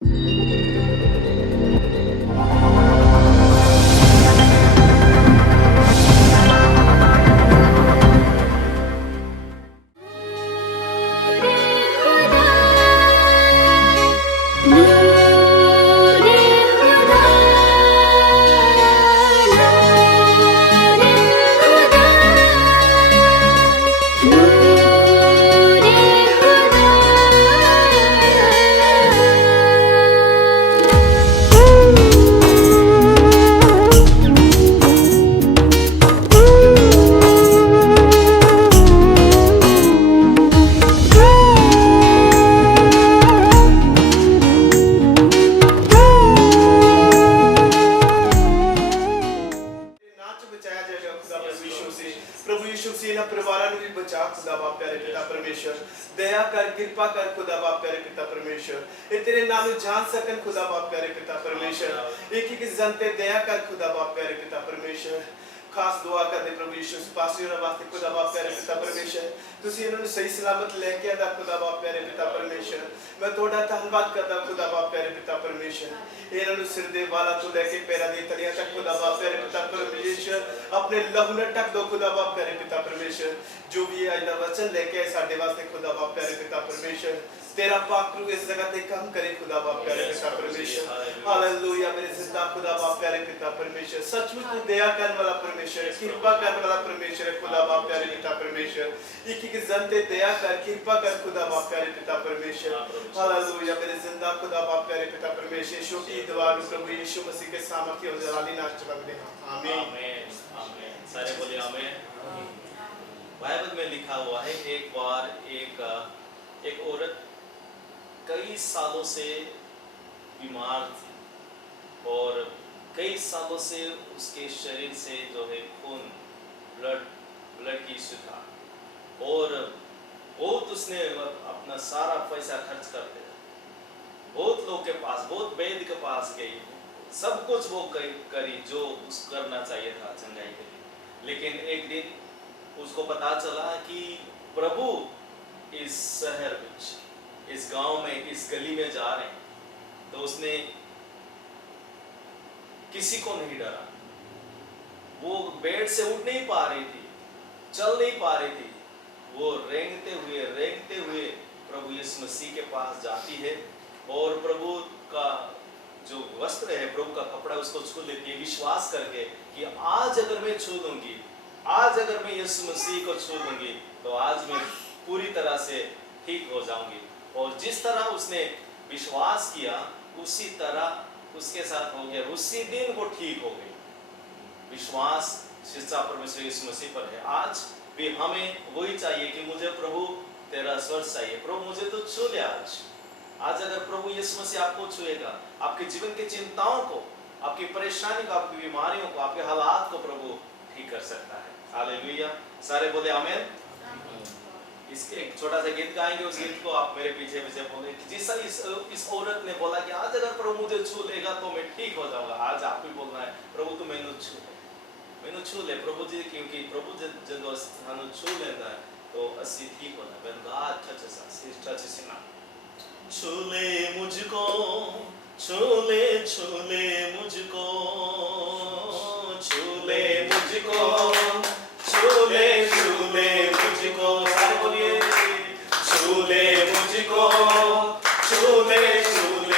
प्रभु यीशु मसीह ना परिवारां ਨੂੰ ਵੀ ਬਚਾ खुदा बाप प्यारे पिता परमेश्वर दया कर कृपा कर खुदा बाप प्यारे पिता परमेश्वर ये तेरे नाम ਨੂੰ जान सकन खुदा बाप प्यारे पिता परमेश्वर एक एक जन ते दया कर खुदा बाप प्यारे पिता परमेश्वर खास दुआ करते प्रभु यीशु पासियों वास्ते खुदा बाप प्यारे पिता परमेश्वर तुसी इन्होंने सही सलामत लेके आंदा खुदा बाप प्यारे पिता परमेश्वर मैं तोड़ा धन्यवाद करदा खुदा बाप प्यारे पिता परमेश्वर इन्होंने सिर दे वाला तो लेके पैरा दे तलियां तक खुदा बाप प्यारे पिता परमेश्वर अपने लहू ने ढक दो खुदा बाप प्यारे पिता परमेश्वर जो भी आज दा वचन लेके आए साडे वास्ते खुदा बाप प्यारे पिता परमेश्वर तेरा पाक रूह इस जगह पे काम करे खुदा बाप प्यारे पिता परमेश्वर हालेलुया मेरे जिंदा खुदा बाप प्यारे पिता परमेश्वर सचमुच तू दया करने वाला परमेश्वर कृपा करने वाला परमेश्वर खुदा बाप प्यारे पिता परमेश्वर एक एक जन ते दया कर कृपा कर खुदा बाप प्यारे पिता परमेश्वर हालेलुया मेरे जिंदा खुदा बाप प्यारे पिता परमेश्वर छोटी दुआ प्रभु यीशु मसीह के सामर्थ्य और जलाली नाम से मांगते हैं आमीन आमीन आमीन सारे बोले आमीन। बाइबल में लिखा हुआ है एक बार एक औरत कई सालों से बीमार थी और कई सालों से उसके शरीर से जो है खून ब्लड की इश्यू था और बहुत उसने अपना सारा पैसा खर्च कर दिया, बहुत लोग के पास बहुत वैद्य के पास गई, सब कुछ वो करी जो उसको करना चाहिए था चंगाई के लिए, लेकिन एक दिन उसको पता चला कि प्रभु इस शहर में इस गांव में इस गली में जा रहे हैं, तो उसने किसी को नहीं डरा। वो बेड से उठ नहीं पा रही थी, चल नहीं पा रही थी, वो रेंगते हुए प्रभु यीशु मसीह के पास जाती है और प्रभु का जो वस्त्र है, प्रभु का कपड़ा उसको छू लेती है विश्वास करके कि आज अगर मैं छू लूंगी, आज अगर मैं यीशु मसीह को छू लूंगी तो आज मैं पूरी तरह से ठीक हो जाऊंगी। और जिस तरह उसने विश्वास किया उसी तरह उसके साथ हो गया, उसी दिन वो ठीक हो गई। विश्वास शिक्षा परमेश्वर यीशु मसीह पर है। आज भी हमें वही चाहिए कि मुझे प्रभु तेरा स्पर्श चाहिए, प्रभु मुझे तो छू ले आज अगर प्रभु यीशु मसीह आपको छुएगा, आपके जीवन की चिंताओं को, आपकी परेशानी को, आपकी बीमारियों को, आपके हालात को प्रभु ठीक कर सकता है। हालेलुया, सारे बोले आमीन। इसके एक छोटा सा गीत गाएंगे, उस गीत को आप मेरे पीछे पीछे बोले कि जिस इस औरत ने बोला कि आज अगर प्रभु मुझे छू लेगा तो मैं ठीक हो जाऊंगा। आज आप भी बोलना है प्रभु तू मैनू छू ले प्रभु जी, क्योंकि प्रभु जो सानू छू लेता है तो असी ठीक होना। when God touches us, He touches you now। छू ले मुझको, छू ले मुझको, छू ले मुझको, छू ले मुझको, सारे बोलिए छू ले मुझको, छू ले मुझको,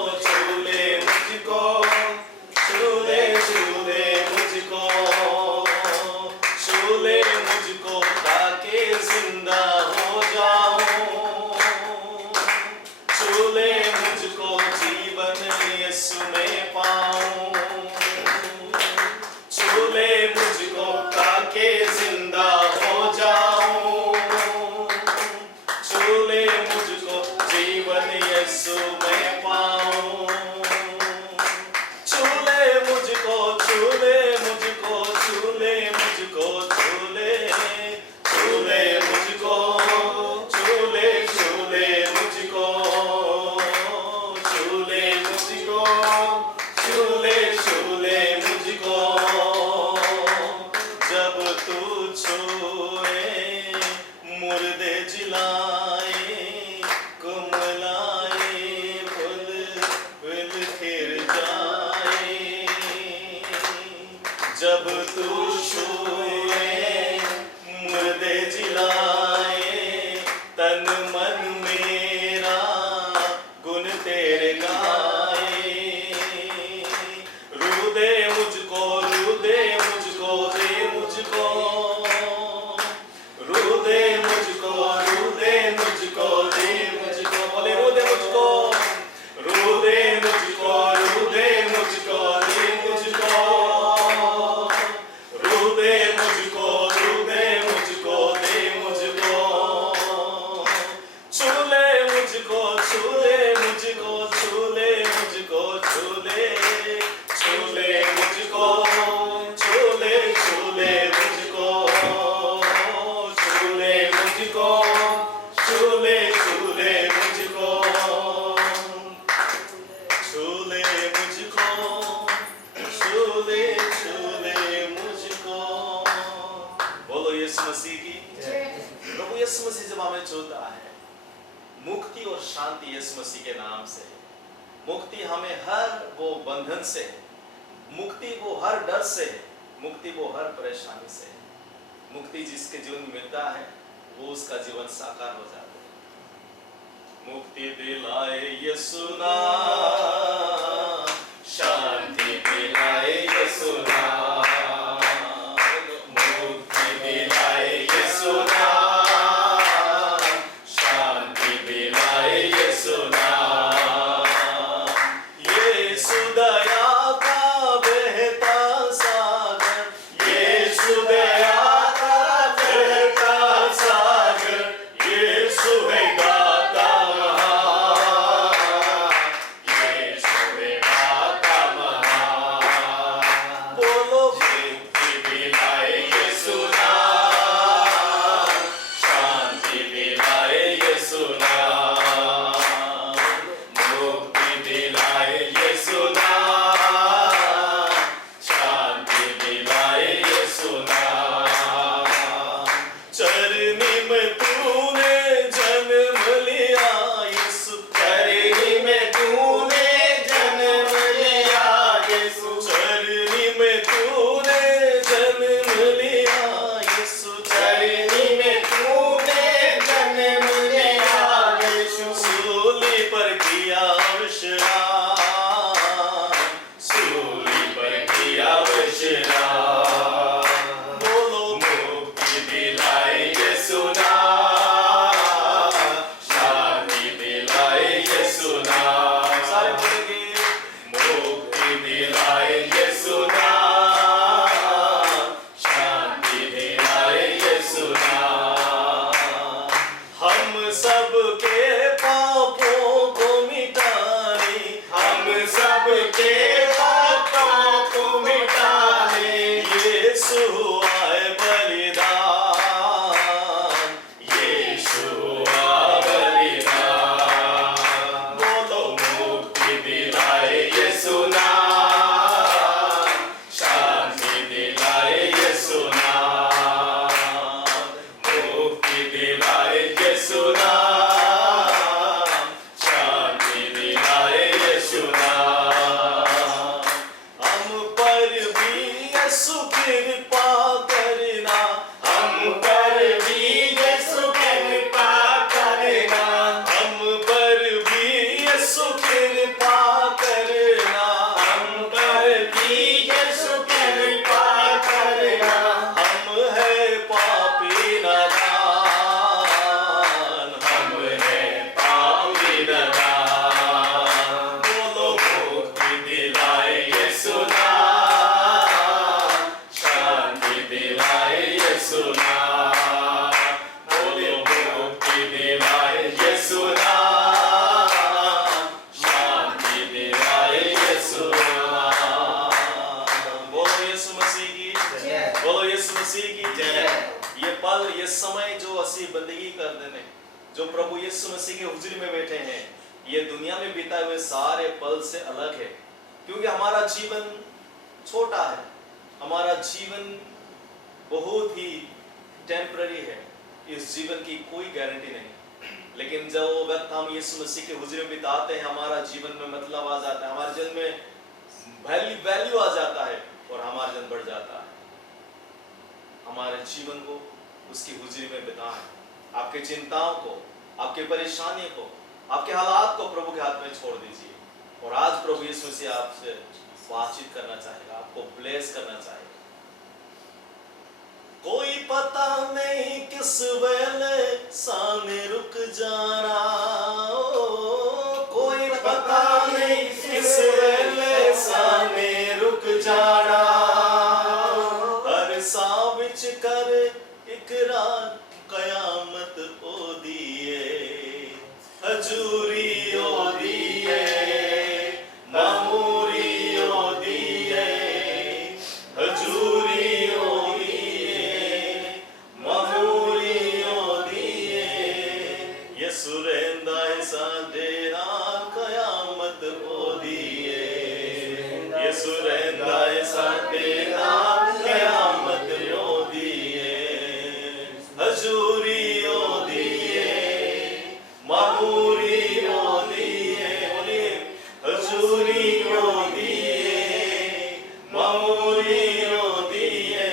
छू ले मुझको, छू ले मुझको, छू ले मुझको ताकि जिंदा हो जाऊं, छू ले मुझको जीवन यीशु में पाऊं, छू ले मुझको ताकि जिंदा हो जाऊं, छू ले मुझको जीवन यीशु में पाऊं, छू ले मुझको, छू ले मुझको, छू ले मुझको, छू ले मुझको, छू ले मुझको, छू ले मुझको, मुक्ति और शांति यीशु मसीह के नाम से है। मुक्ति हमें हर वो बंधन से है, मुक्ति वो हर डर से है, मुक्ति वो हर परेशानी से है। मुक्ति जिसके जीवन में मिलता है वो उसका जीवन साकार हो जाता है। मुक्ति दिलाए यीशु नाम, शांति दिलाए यीशु नाम, मुक्ति दिलाए यीशु नाम, शांति दिलाए यीशु नाम। यीशु दया का बहता सागर, यीशु दया का बहता सागर, यीशु है गाता महान, यीशु है गाता महान। बोलो मुक्ति दिलाए यीशु नाम, शांति दिलाए यीशु नाम, मुक्ति दिलाए यीशु नाम, शांति दिलाए यीशु नाम। चरनी में तूने जन्म लिया यीशु, चरनी में तूने जन्म लिया यीशु, चरनी में तूने जन्म लिया यीशु, चरनी में तूने जन्म लिया यीशु। सूली पर किया विश्राम, सूली पर किया विश्राम। बोलो मुक्ति दिलाए यीशु नाम, शांति दिलाए यीशु नाम। सारे बोलेंगे मुक्ति दिलाए यीशु नाम, शांति दिलाए यीशु नाम। हम सबके पापों को मिटाने, हम सबके पापों को मिटाने यीशु आए बलिदान, यीशु आए बलिदान। बोलो मुक्ति दिलाए यीशु नाम, शांति दिलाए यीशु नाम, मुक्ति दिलाए यीशु नाम, शांति दिलाए यीशु नाम। हम पर भी यीशु कृपा करना, हम पर भी यीशु कृपा करना, हम पर भी यीशु कृपा करना, हम पर भी यीशु कृपा करना। हम है पापी नादान, हम है पापी नादान। बोलो मुक्ति दिलाए यीशु नाम, शांति दिलाए यीशु नाम। बोलो मुक्ति दिलाए यीशु नाम, शांति दिलाए यीशु नाम। बोलो यीशु मसीह की जय, बोलो यीशु मसीह की जय। ये पल, ये समय जो असी बंदगी करने में, जो प्रभु यीशु मसीह के हुजूरी में बैठे हैं, ये दुनिया में बिताए हुए सारे पल से अलग है। क्योंकि हमारा जीवन छोटा है, हमारा जीवन बहुत ही टेम्पररी है, इस जीवन की कोई गारंटी नहीं। लेकिन जो वक्त हम यीशु मसीह के हुजूरी में बिताते हैं, हमारा जीवन में मतलब आ जाता है, हमारे जीवन में वैल्यू आ जाता है और हमारा जीवन बढ़ जाता है। हमारे जीवन को उसकी हुजूरी में बिताएं। आपकी चिंताओं को, आपकी परेशानी को, आपके हालात को प्रभु के हाथ में छोड़ दीजिए। और आज प्रभु यीशु मसीह आपसे बातचीत करना चाहेगा, आपको ब्लेस करना चाहेगा। कोई पता नहीं किस वेले सामने रुक जाना, कोई पता नहीं किस वेले सामने रुक जाना। हर साबिच कर इकरार कयामत ओ दिए, हजूरी ओ दिए, मामूरी ओ दिए, हजूरी ओ दिए, मामूरी ओ दिए। यीशु रहंदा है साडेरा कयामत ओ दिए, यीशु रहंदा है साडेरा कयामत ओ दिए, हजूरी ओ दिए, मामूरी हजूरियों दिए ममूरियों दिए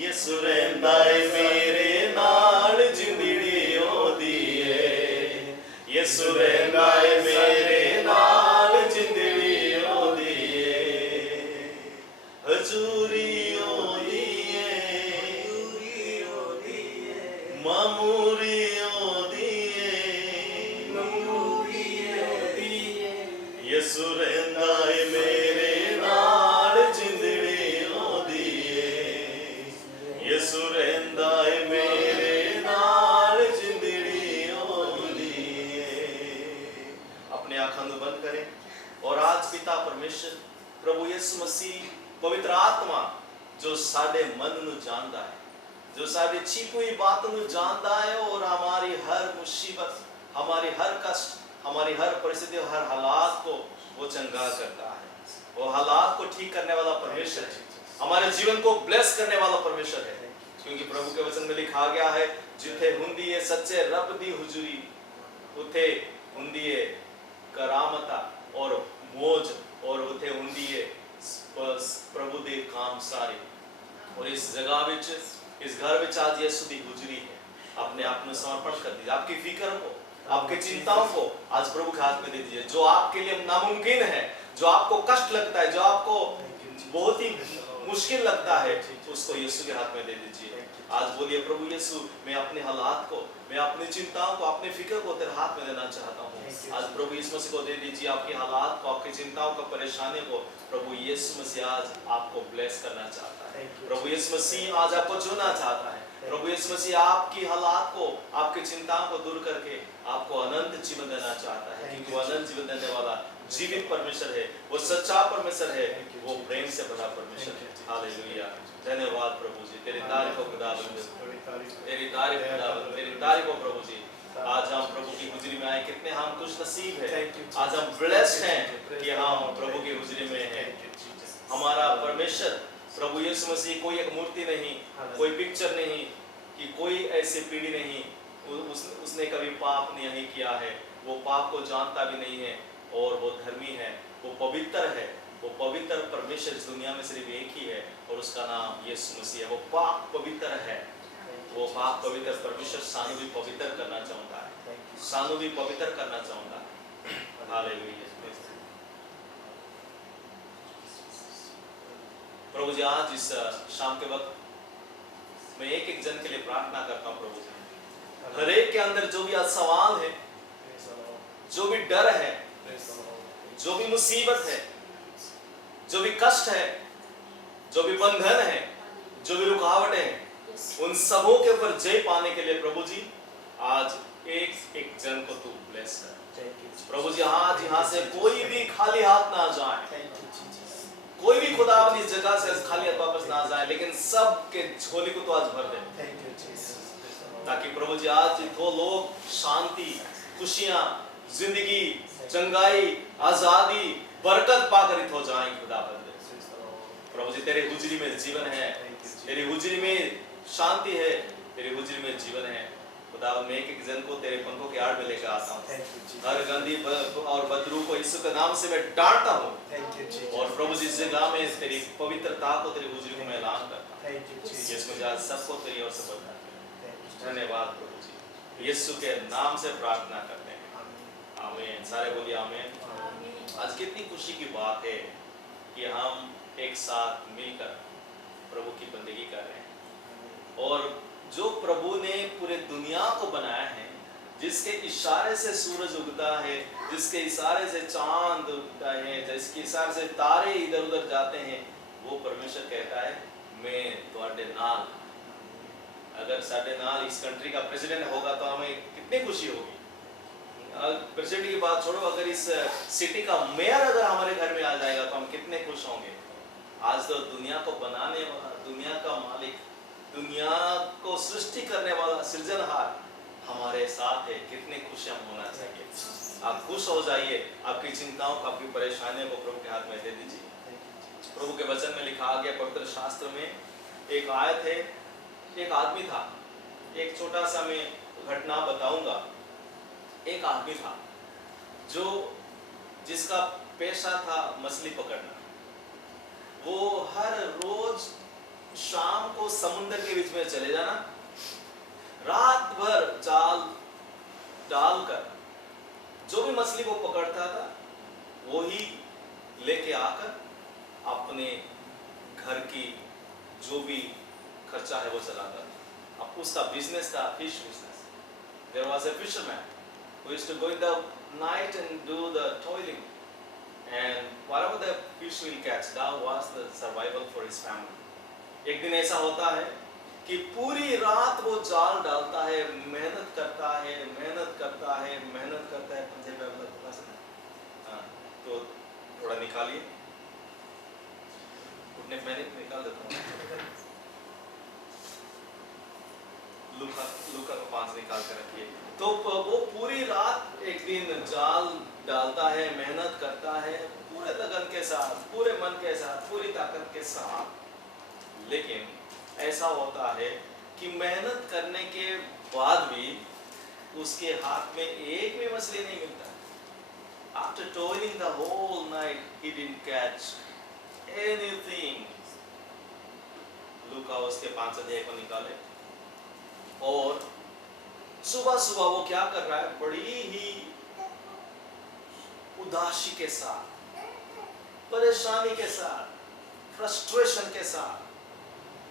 यसु रहिंदा है मेरे नाल जिंदड़ियों दिए यसु रहिंदा है मेरे नाल जिंदड़ियों दिए हजूरियों दिए ममूरियों दिए यसु रहिंदा है मेरे नाल जिंदड़ियों दिए यसु रहिंदा है मेरे नाल जिंदड़ियों दिए। अपने आंखां नूं बंद करें और आज पिता परमेश्वर प्रभु यीशु मसीह पवित्र आत्मा जो साडे मन नूं जानदा है जो साडी छिपी हुई बातों नूं जानदा है और हमारी हर मुसीबत हमारी हर कष्ट हमारी हर परिस्थिति हर हालात को वो चंगा करता है। वो हालात को ठीक करने वाला परमेश्वर है हमारे जीवन को ब्लेस करने वाला परमेश्वर है क्योंकि प्रभु के वचन में लिखा गया है जिथे हुंदी है सच्चे रब दी हुजूरी उथे हुंदी है करामता और मौज और उथे हुंदी है प्रभु दे काम सारे और इस जगह विच इस घर विच आज यीशु दी हुजूरी है। अपने आप में समर्पण कर दीजिए आपकी फिक्र को आपके चिंताओं को आज प्रभु के हाथ में दे दीजिए जो आपके लिए नामुमकिन है जो आपको कष्ट लगता है जो आपको बहुत ही मुश्किल लगता है उसको यीशु के हाथ में दे दीजिए। आज बोलिए प्रभु यीशु मैं अपने हालात को मैं अपनी चिंताओं को अपने फिक्र को तेरे हाथ में देना चाहता हूँ। आज प्रभु यीशु मसीह को दे दीजिए आपके हालात को आपकी चिंताओं को परेशानी को प्रभु यीशु मसीह आज आपको ब्लेस करना चाहता है। प्रभु यीशु मसीह आज आपको चुनना चाहता है। प्रभु यीशु मसीह आपकी हालात को आपकी चिंताओं को दूर करके आपको अनंत जीवन देना चाहता है क्योंकि वो अनंत जीवन देने वाला जीवित परमेश्वर है वो सच्चा परमेश्वर है वो प्रेम से भरा परमेश्वर है। हालेलुया धन्यवाद प्रभु जी तेरी तारीफ हो खुदावंद तेरी तारीफ खुदावंद तेरी तारीफ हो प्रभु जी। आज हम प्रभु की हुजूरी में आए कितने हम खुश नसीब है आज हम ब्लेस्ड हैं कि हम प्रभु की हुजूरी में हैं। हमारा परमेश्वर प्रभु यीशु मसीह कोई एक मूर्ति नहीं कोई पिक्चर नहीं कि कोई ऐसी पीढ़ी नहीं उसने कभी पाप नहीं किया है वो पाप को जानता भी नहीं है और वो धर्मी है वो पवित्र परमेश्वर इस दुनिया में सिर्फ एक ही है और उसका नाम यीशु मसीह है। वो पाक पवित्र है वो पाक पवित्र परमेश्वर सानू भी पवित्र करना चाहता है सानू भी पवित्र करना चाहता है। हालेलुया प्रभु जी आज इस शाम के वक्त मैं एक एक जन के लिए प्रार्थना करता हूँ प्रभु जी हर एक के अंदर जो भी आज सवाल है जो भी डर है जो भी मुसीबत है जो भी कष्ट है जो भी बंधन है जो भी रुकावटें हैं उन सबों के ऊपर जय पाने के लिए प्रभु जी आज एक एक जन को तू ब्लेस कर प्रभु जी आज यहाँ से कोई भी खाली हाथ ना जाए कोई भी खुदा अपनी जगह से खाली हाथ वापस ना जाए लेकिन सब के झोली को तो आज भर दे ताकि प्रभु जी आज दो लोग शांति खुशियां जिंदगी चंगाई आजादी बरकत पाकर हो जाएं खुदा बंदे। प्रभु जी तेरे हुजूरी में जीवन है तेरी हुजूरी में शांति है तेरी हुजूरी में जीवन है खुदा मैं एक एक जन को तेरे पंखों के आड़ में लेकर आता हूँ हर गंदी और बदरू को यीशु के नाम से मैं डांटता हूँ और प्रभु जी इस जगह में तेरी पवित्रता को तेरी हुजूरी को मैं ऐलान करता हूँ यीशु आज सबको तेरी ओर से बढ़ता है। धन्यवाद प्रभु जी यीशु के नाम से प्रार्थना करते हैं आमीन सारे बोलिए आमीन। आज कितनी खुशी की बात है कि हम एक साथ मिलकर प्रभु की बंदगी कर रहे हैं और जो प्रभु ने पूरे दुनिया को बनाया है जिसके इशारे से सूरज उगता है जिसके इशारे से चांद उगता है जिसके इशारे से तारे इधर उधर जाते हैं वो परमेश्वर कहता है मैं तुम्हारे नाल अगर साढ़े नाल इस कंट्री का प्रेसिडेंट होगा तो हमें कितनी खुशी होगी। प्रेसिडेंट की बात छोड़ो अगर इस सिटी का मेयर अगर हमारे घर में आ जाएगा तो हम कितने खुश होंगे। आज तो दुनिया को बनाने वाला दुनिया का मालिक दुनिया को सृष्टि करने वाला सृजनहार हमारे साथ है कितने खुश हम होना चाहिए। आप खुश हो जाइए आपकी चिंताओं को आपकी परेशानियों को प्रभु के हाथ में दे दीजिए। प्रभु के वचन में लिखा गया पवित्र शास्त्र में एक आयत है एक आदमी था एक छोटा सा मैं घटना बताऊंगा। एक आदमी था जो जिसका पेशा था मछली पकड़ना। वो हर रोज शाम को समुद्र के बीच में चले जाना, रात भर जाल डालकर जो भी मछली को पकड़ता था वो ही लेके आकर अपने घर की जो भी खर्चा है वो चलाता था। अब उसका बिजनेस था fish business. There was a fisherman who used to go in the night and do the toiling, and whatever the fish will catch, that was the survival for his family. एक दिन ऐसा होता है कि पूरी रात वो जाल डालता है, मेहनत करता है, मेहनत करता है, मेहनत करता है। पंजाबी में आपको पता है? हाँ, तो थोड़ा निकालिए, उठने मैंने निकाल देता हूँ। लूका का 5 निकाल कर रखिए। तो वो पूरी रात एक दिन जाल डालता है, मेहनत करता है पूरे लगन के साथ, पूरे मन के साथ, पूरी ताकत के साथ। लेकिन ऐसा होता है कि मेहनत करने के बाद भी उसके हाथ में एक भी मछली नहीं मिलता। After toiling the whole night, he didn't catch anything. लूका उसके 5 अध्याय को निकाले और सुबह सुबह वो क्या कर रहा है, बड़ी ही उदासी के साथ, परेशानी के साथ, फ्रस्ट्रेशन के साथ,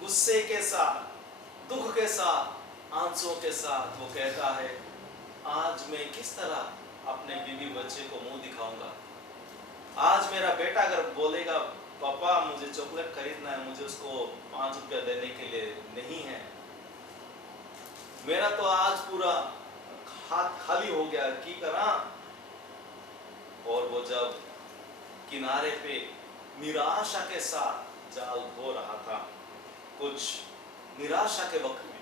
गुस्से के साथ, दुख के साथ, आंसुओं के साथ वो कहता है, आज मैं किस तरह अपने बीवी बच्चे को मुंह दिखाऊंगा। आज मेरा बेटा अगर बोलेगा पापा मुझे चॉकलेट खरीदना है, मुझे उसको 5 रुपया देने के लिए नहीं है, मेरा तो आज पूरा हाथ खाली हो गया, की करा। और वो जब किनारे पे निराशा के साथ जाल धो रहा था, कुछ निराशा के वक्त में,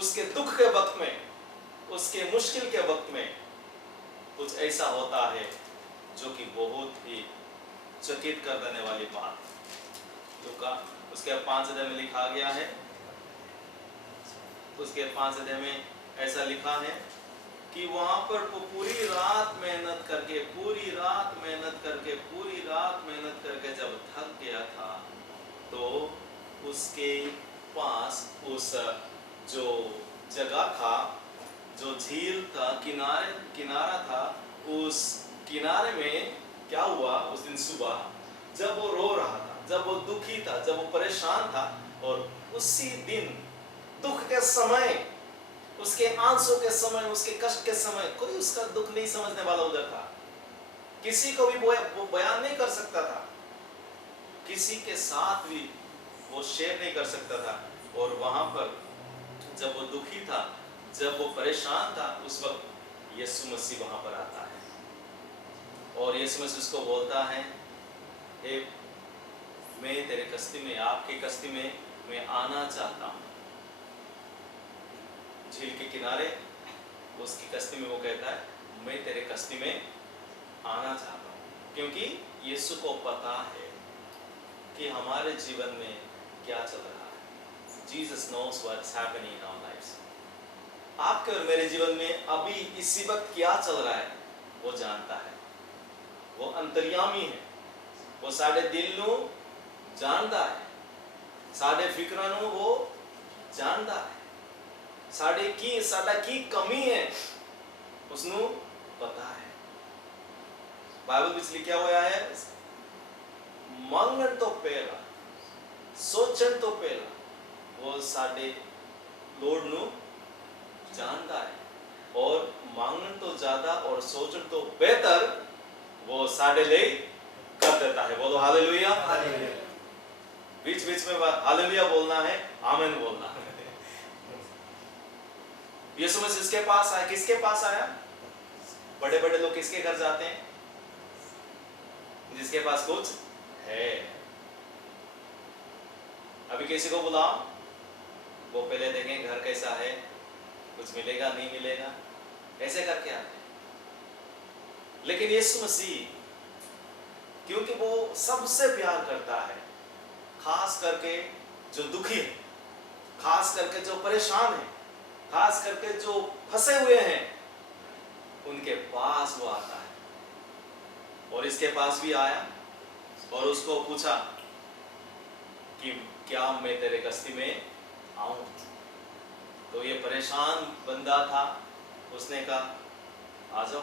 उसके दुख के वक्त में, उसके मुश्किल के वक्त में कुछ ऐसा होता है जो कि बहुत ही चकित कर देने वाली बात। लूका उसके 5 अध्याय में लिखा गया है, उसके 5 अध्याय में ऐसा लिखा है कि वहां पर वो पूरी रात मेहनत करके, पूरी रात मेहनत करके, पूरी रात मेहनत करके जब थक गया था तो उसके पास उस जो जगह था, जो झील था, किनारा था, उस किनारे में क्या हुआ उस दिन सुबह जब वो रो रहा था, जब वो दुखी था, जब वो परेशान था, और उसी दिन दुख के समय, उसके आंसू के समय, उसके कष्ट के समय कोई उसका दुख नहीं समझने वाला उधर था। किसी को भी वो बयान नहीं कर सकता था, किसी के साथ भी वो शेयर नहीं कर सकता था। और वहां पर जब वो दुखी था, जब वो परेशान था, उस वक्त यीशु मसीह वहां पर आता है और यीशु मसीह उसको बोलता है, हे मैं तेरे कश्ती में, आपकी कश्ती में मैं आना चाहता हूं। झील के किनारे उसकी कश्ती में वो कहता है मैं तेरे कश्ती में आना चाहता हूं, क्योंकि यीशु को पता है कि हमारे जीवन में क्या चल रहा है। Jesus knows what's happening in our lives. आपके और मेरे जीवन में अभी इसी वक्त क्या चल रहा है वो जानता है। वो अंतर्यामी है, वो साढ़े दिल नू जानता है, साढ़े फिक्रा नू वो जानता है, साढ़ा की कमी है उसनू पता है। बाइबल विच लिखा हुआ है, मंगन तो पहला, सोचन तो पहला वो साढ़े लोड नू जानता है, और मांगन तो ज्यादा और सोचन तो बेहतर वो साढ़े ले कर देता है। बोलो हालेलुया। बीच बीच में हालेलुया बोलना है, आमीन बोलना है। यीशु मसीह इसके पास आया, किसके पास आया? बड़े बड़े लोग किसके घर जाते हैं? जिसके पास कुछ है। अभी किसी को बुलाओ, वो पहले देखें घर कैसा है, कुछ मिलेगा नहीं मिलेगा, ऐसे करके आते हैं। लेकिन यीशु मसीह क्योंकि वो सबसे प्यार करता है, खास करके जो दुखी है, खास करके जो परेशान है, खास करके जो फंसे हुए हैं, उनके पास वो आता है और इसके पास भी आया और उसको पूछा कि क्या मैं तेरे कश्ती में आऊं? तो ये परेशान बंदा था, उसने कहा आ जाओ।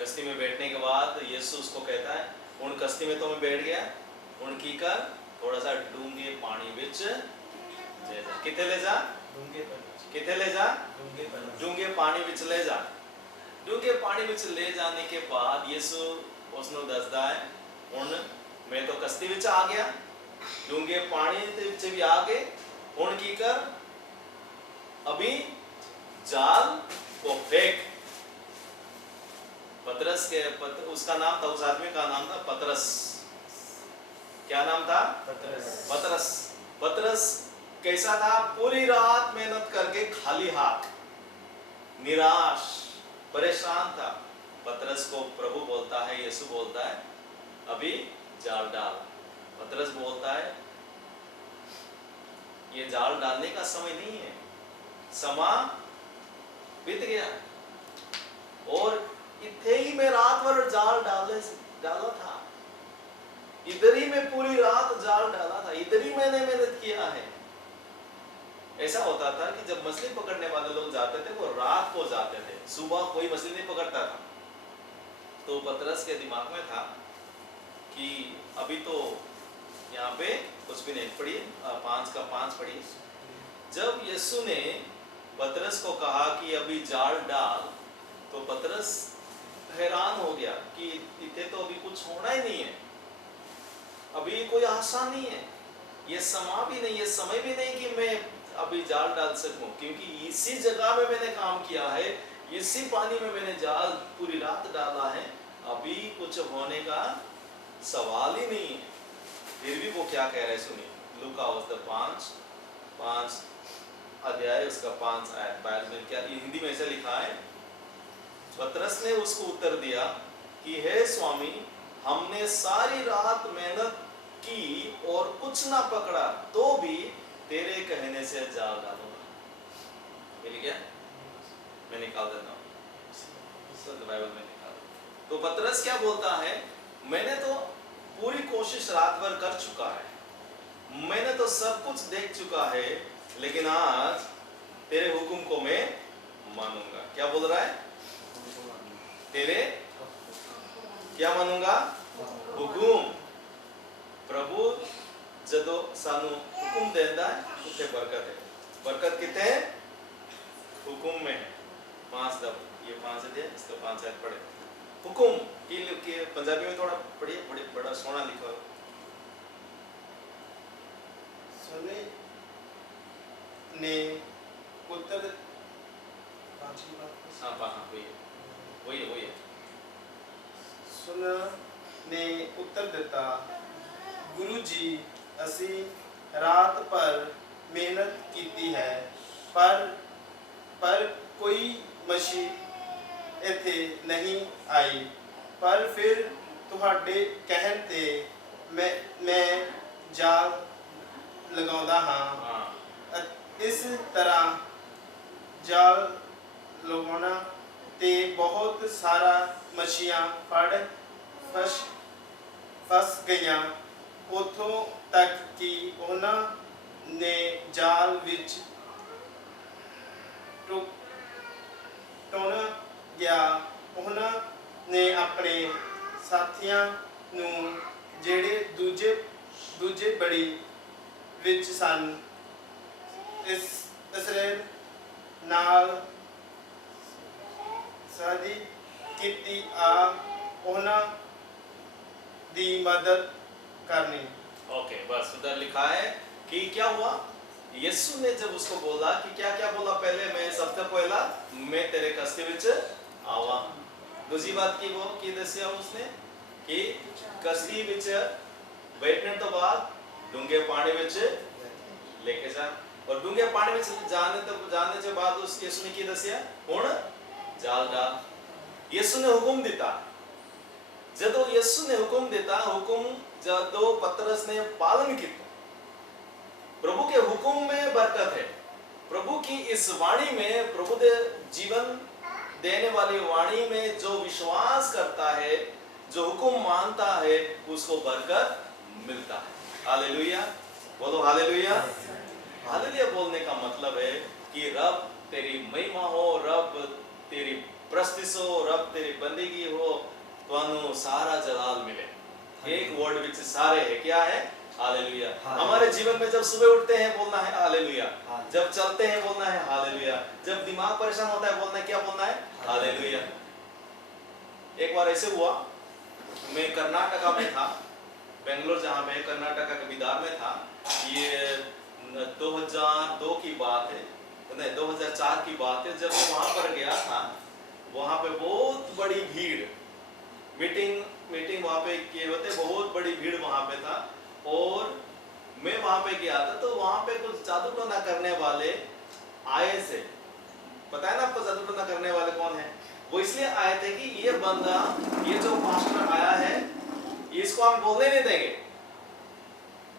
कश्ती में बैठने के बाद यीशु उसको कहता है उन कश्ती में तो मैं बैठ गया, उन की कर थोड़ा सा डूंगे पानी विच ले जा। किथे ले जा? किथे ले जा? डूंगे पानी विच ले जा। डूंगे पानी विच ले जाने के बाद यीशु उसने दसदा है हुन मैं तो कश्ती विच आ गया, डूंगे पानी विच भी आ गए, हुन की कर अभी जाल को फेंक। पतरस के उसका नाम था, उस आदमी का नाम था पतरस। क्या नाम था? पतरस। पतरस कैसा था? पूरी रात मेहनत करके खाली हाथ, निराश, परेशान था। पतरस को प्रभु बोलता है, यीशु बोलता है अभी जाल डाल। पतरस बोलता है ये जाल डालने का समय नहीं है, समा बीत गया। और इतने ही मैं रात भर जाल डाला था, इधर ही मैं पूरी रात जाल डाला था, इधर ही मैंने मेहनत किया है। ऐसा होता था कि जब मछली पकड़ने वाले लोग जाते थे वो रात को जाते थे, सुबह कोई मछली नहीं पकड़ता था। तो पतरस के दिमाग में था कि अभी तो यहाँ पे कुछ भी नहीं। पढ़िए 5 का 5 पढ़िए। जब यीशु ने पतरस को कहा कि अभी जाल डाल, तो पतरस हैरान हो गया कि इतने तो अभी कुछ होना ही नहीं है, अभी कोई आशा नहीं है, ये समा भी नहीं, ये समय भी नहीं कि मैं अभी जाल डाल सकूं, क्योंकि इसी जगह में मैंने काम किया है, इसी पानी में मैंने जाल पूरी रात डाला है, अभी कुछ होने का सवाल ही नहीं है। फिर भी वो क्या कह रहे सुनिए। लूका उसका 5 अध्याय उसका 5 आयत 22 में क्या हिंदी में ऐसे लिखा है, पतरस ने उसको उत्तर दिया कि हे स्वामी, हमने सारी रात मेहनत की और कुछ ना पकड़ा, तो भी तेरे कहने से जाल डालूंगा। मिल गया? मैं निकाल देता हूँ, बाइबल में निकाल। तो पतरस क्या बोलता है, मैंने तो पूरी कोशिश रात भर कर चुका है, मैंने तो सब कुछ देख चुका है, लेकिन आज तेरे हुक्म को मैं मानूंगा। क्या बोल रहा है? तेरे क्या मानूंगा? हुकुम। प्रभु जदों सानू हुकुम देता है उत्थे बरकत है। बरकत कितने है? हुकुम में है। 5 दब ये 5 है, इसका 5 है पढ़े। हुकुम की पंजाबी में थोड़ा पढ़िए, बड़ा सोना लिखा है। सुने ने उत्तर वही है। सुन ने उत्तर दिता, गुरु जी ਅਸੀਂ रात पर मेहनत की है, पर कोई मछली इत्थे नहीं आई, पर फिर तुहाडे कहण ते मैं जाल लगाਉਂਦਾ ਹਾਂ। इस तरह जाल लगाਉਣਾ ते बहुत सारा मछलियां फस गईयां, उथों तक कि उन्होंने ने जाल विच टुन गया। उन्होंने अपने साथियों नूं जेड़े दूजे बड़ी विच सन इसराइल नाल सादी कीती आ उन्हां दी मदद करनी। ओके, बस उधर लिखा है कि क्या हुआ। यीशु ने जब उसको बोला कि क्या बोला, पहले मैं सबसे पहला मैं तेरे कश्ती विच आवा। दूसरी बात की वो की दसिया उसने कि कश्ती विच बैठने तो बाद डूंगे पानी विच लेके जा, और डूंगे पानी विच जाने के बाद उस यीशु ने की दसिया हुण जाल डाल। यीशु ने हुक्म दिता। जदों यीशु ने हुक्म दिता, हुक्म जदों पतरस ने पालन किया, प्रभु के हुक्म में बरकत है। प्रभु की इस वाणी में, प्रभु दे जीवन देने वाली वाणी में जो विश्वास करता है, जो हुक्म मानता है, उसको बरकत मिलता है। हालेलुया, बोलो हालेलुया। हालेलुया बोलने का मतलब है कि रब तेरी महिमा हो, रब तेरी प्रस्तिस हो, रब तेरी बंदगी हो, तुहानू सारा जलाल मिले। एक वर्ड विच सारे है, क्या है? हालेलुया। हमारे जीवन में जब सुबह उठते हैं बोलना है हालेलुया, जब चलते हैं बोलना है हालेलुया, जब दिमाग परेशान होता है बोलना है, क्या बोलना है? हालेलुया। एक बार ऐसे हुआ, मैं कर्नाटका में था, बेंगलोर जहाँ मैं कर्नाटका के बिदार में था। ये 2002 की बात है, नहीं 2004 की बात है। जब मैं वहाँ पर गया था, वहाँ पे बहुत बड़ी भीड़, मीटिंग वहाँ पे किए होते, बहुत बड़ी भीड़ वहाँ पे था। और मैं वहाँ पे गया था, तो वहाँ पे कुछ जादू टोना करने वाले आए थे। पता है ना आपको जादू टोना करने वाले कौन है? वो इसलिए आए थे कि ये बंदा, ये जो पास्टर आया है, इसको हम बोलने नहीं देंगे,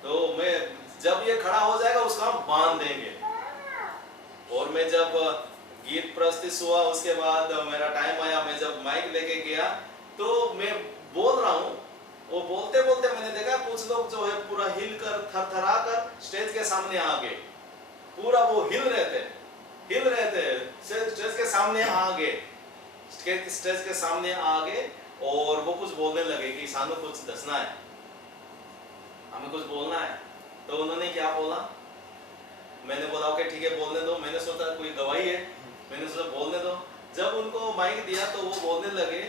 तो मैं जब ये खड़ा हो जाएगा उसको हम बांध देंगे। और मैं जब गीत प्रस्तुत हुआ, उसके बाद मेरा टाइम आया, मैं जब माइक लेके गया तो मैं बोल रहा हूँ, वो बोलते बोलते मैंने देखा कुछ लोग जो है पूरा हिल कर, थरथरा कर स्टेज के सामने आ गए। पूरा वो हिल रहे थे, स्टेज के सामने आ गए, स्टेज के सामने आ गए। और वो कुछ बोलने लगे कि सानू कुछ दसना है, हमें कुछ बोलना है। तो उन्होंने क्या बोला, मैंने बोला ओके ठीक है बोलने दो। मैंने सोचा कोई गवाही है, मैंने सोचा बोलने दो। जब उनको माइक दिया तो वो बोलने लगे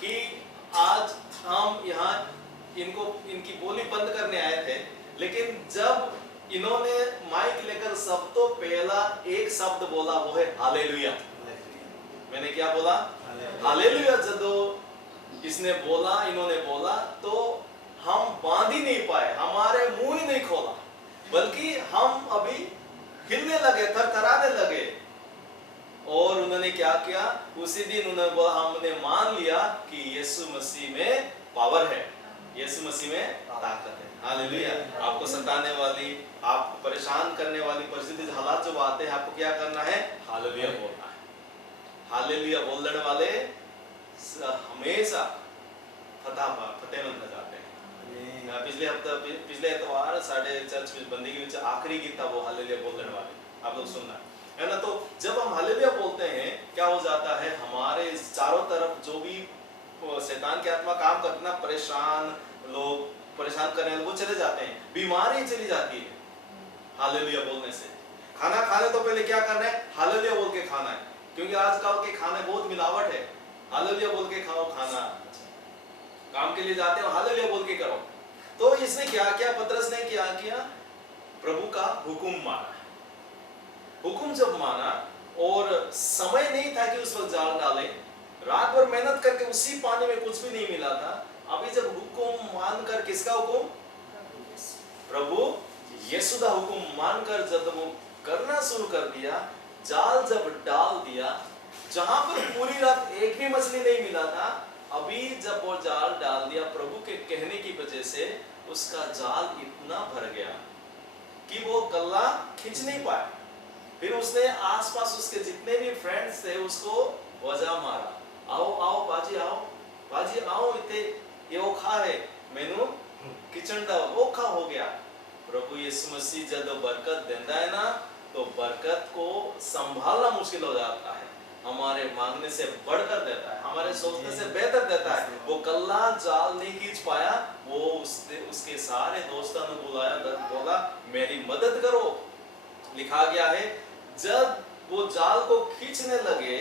कि आज हम यहाँ इनकी बोली बंद करने आए थे, लेकिन जब इन्होंने माइक लेकर सब तो पहला एक शब्द बोला, वो है हालेलुया। मैंने क्या बोला? हालेलुया। जब इसने बोला, इन्होंने बोला, तो हम बांध ही नहीं पाए, हमारे मुंह ही नहीं खोला, बल्कि हम अभी हिलने लगे, थरथराने लगे। और उन्होंने क्या किया, उसी दिन उन्होंने बोला, हमने मान लिया कि यीशु मसीह में पावर है, यीशु मसीह में ताकत है। हालेलुया। आपको सताने वाली, आपको परेशान करने वाली परिस्थिति, हालात जो आते हैं, आपको क्या करना है? हालेलुया बोलना है। हालेलुया बोलने वाले हमेशा फतेहमंद हो जाते हैं। पिछले एतवार साढ़े चर्च में बंदगी में आखिरी गीत था वो हालेलुया बोलने वाले, आप लोग सुनना है ना। तो जब हम हालेलुया बोलते हैं, क्या हो जाता है, हमारे चारों तरफ जो भी शैतान की आत्मा काम करते ना, परेशान लोग, परेशान करने वाले, वो चले जाते हैं, बीमारी चली जाती है हालेलुया बोलने से। खाना खाने तो पहले क्या करना है? हालेलुया बोल के खाना है, क्योंकि आजकल के खाने बहुत मिलावट है। हालेलुया बोल के खाओ खाना। काम के लिए जाते हो, हालेलुया बोल के करो। तो इसने क्या किया, पतरस ने क्या किया, प्रभु का हुक्म माना। हुक्म जब माना, और समय नहीं था कि उस वक्त जाल डाले, रात भर मेहनत करके उसी पानी में कुछ भी नहीं मिला था। अभी जब हुक्म मानकर, किसका हुक्म? प्रभु यीशु का हुक्म मानकर जब वो करना शुरू कर दिया, जाल जब डाल दिया, जहां पर पूरी रात एक भी मछली नहीं मिला था, अभी जब वो जाल डाल दिया, प्रभु के कहने की वजह से उसका जाल इतना भर गया कि वो गल्ला खींच नहीं पाया। फिर उसने आसपास उसके जितने भी फ्रेंड्स थे उसको वजह मारा, आओ आओ बाजी आओ, बाजी आओ, इतने ये ओखा है, मैनू किचन दा ओखा हो गया। प्रभु यीशु मसीह जब बरकत देता है ना, तो बरकत को संभालना मुश्किल हो जाता है। हमारे मांगने से बढ़कर देता है, हमारे सोचने से बेहतर देता है। वो कल्ला जाल नहीं खींच पाया, वो उसके सारे दोस्तों ने बुलाया, बोला मेरी मदद करो। लिखा गया है, जब वो जाल को खींचने लगे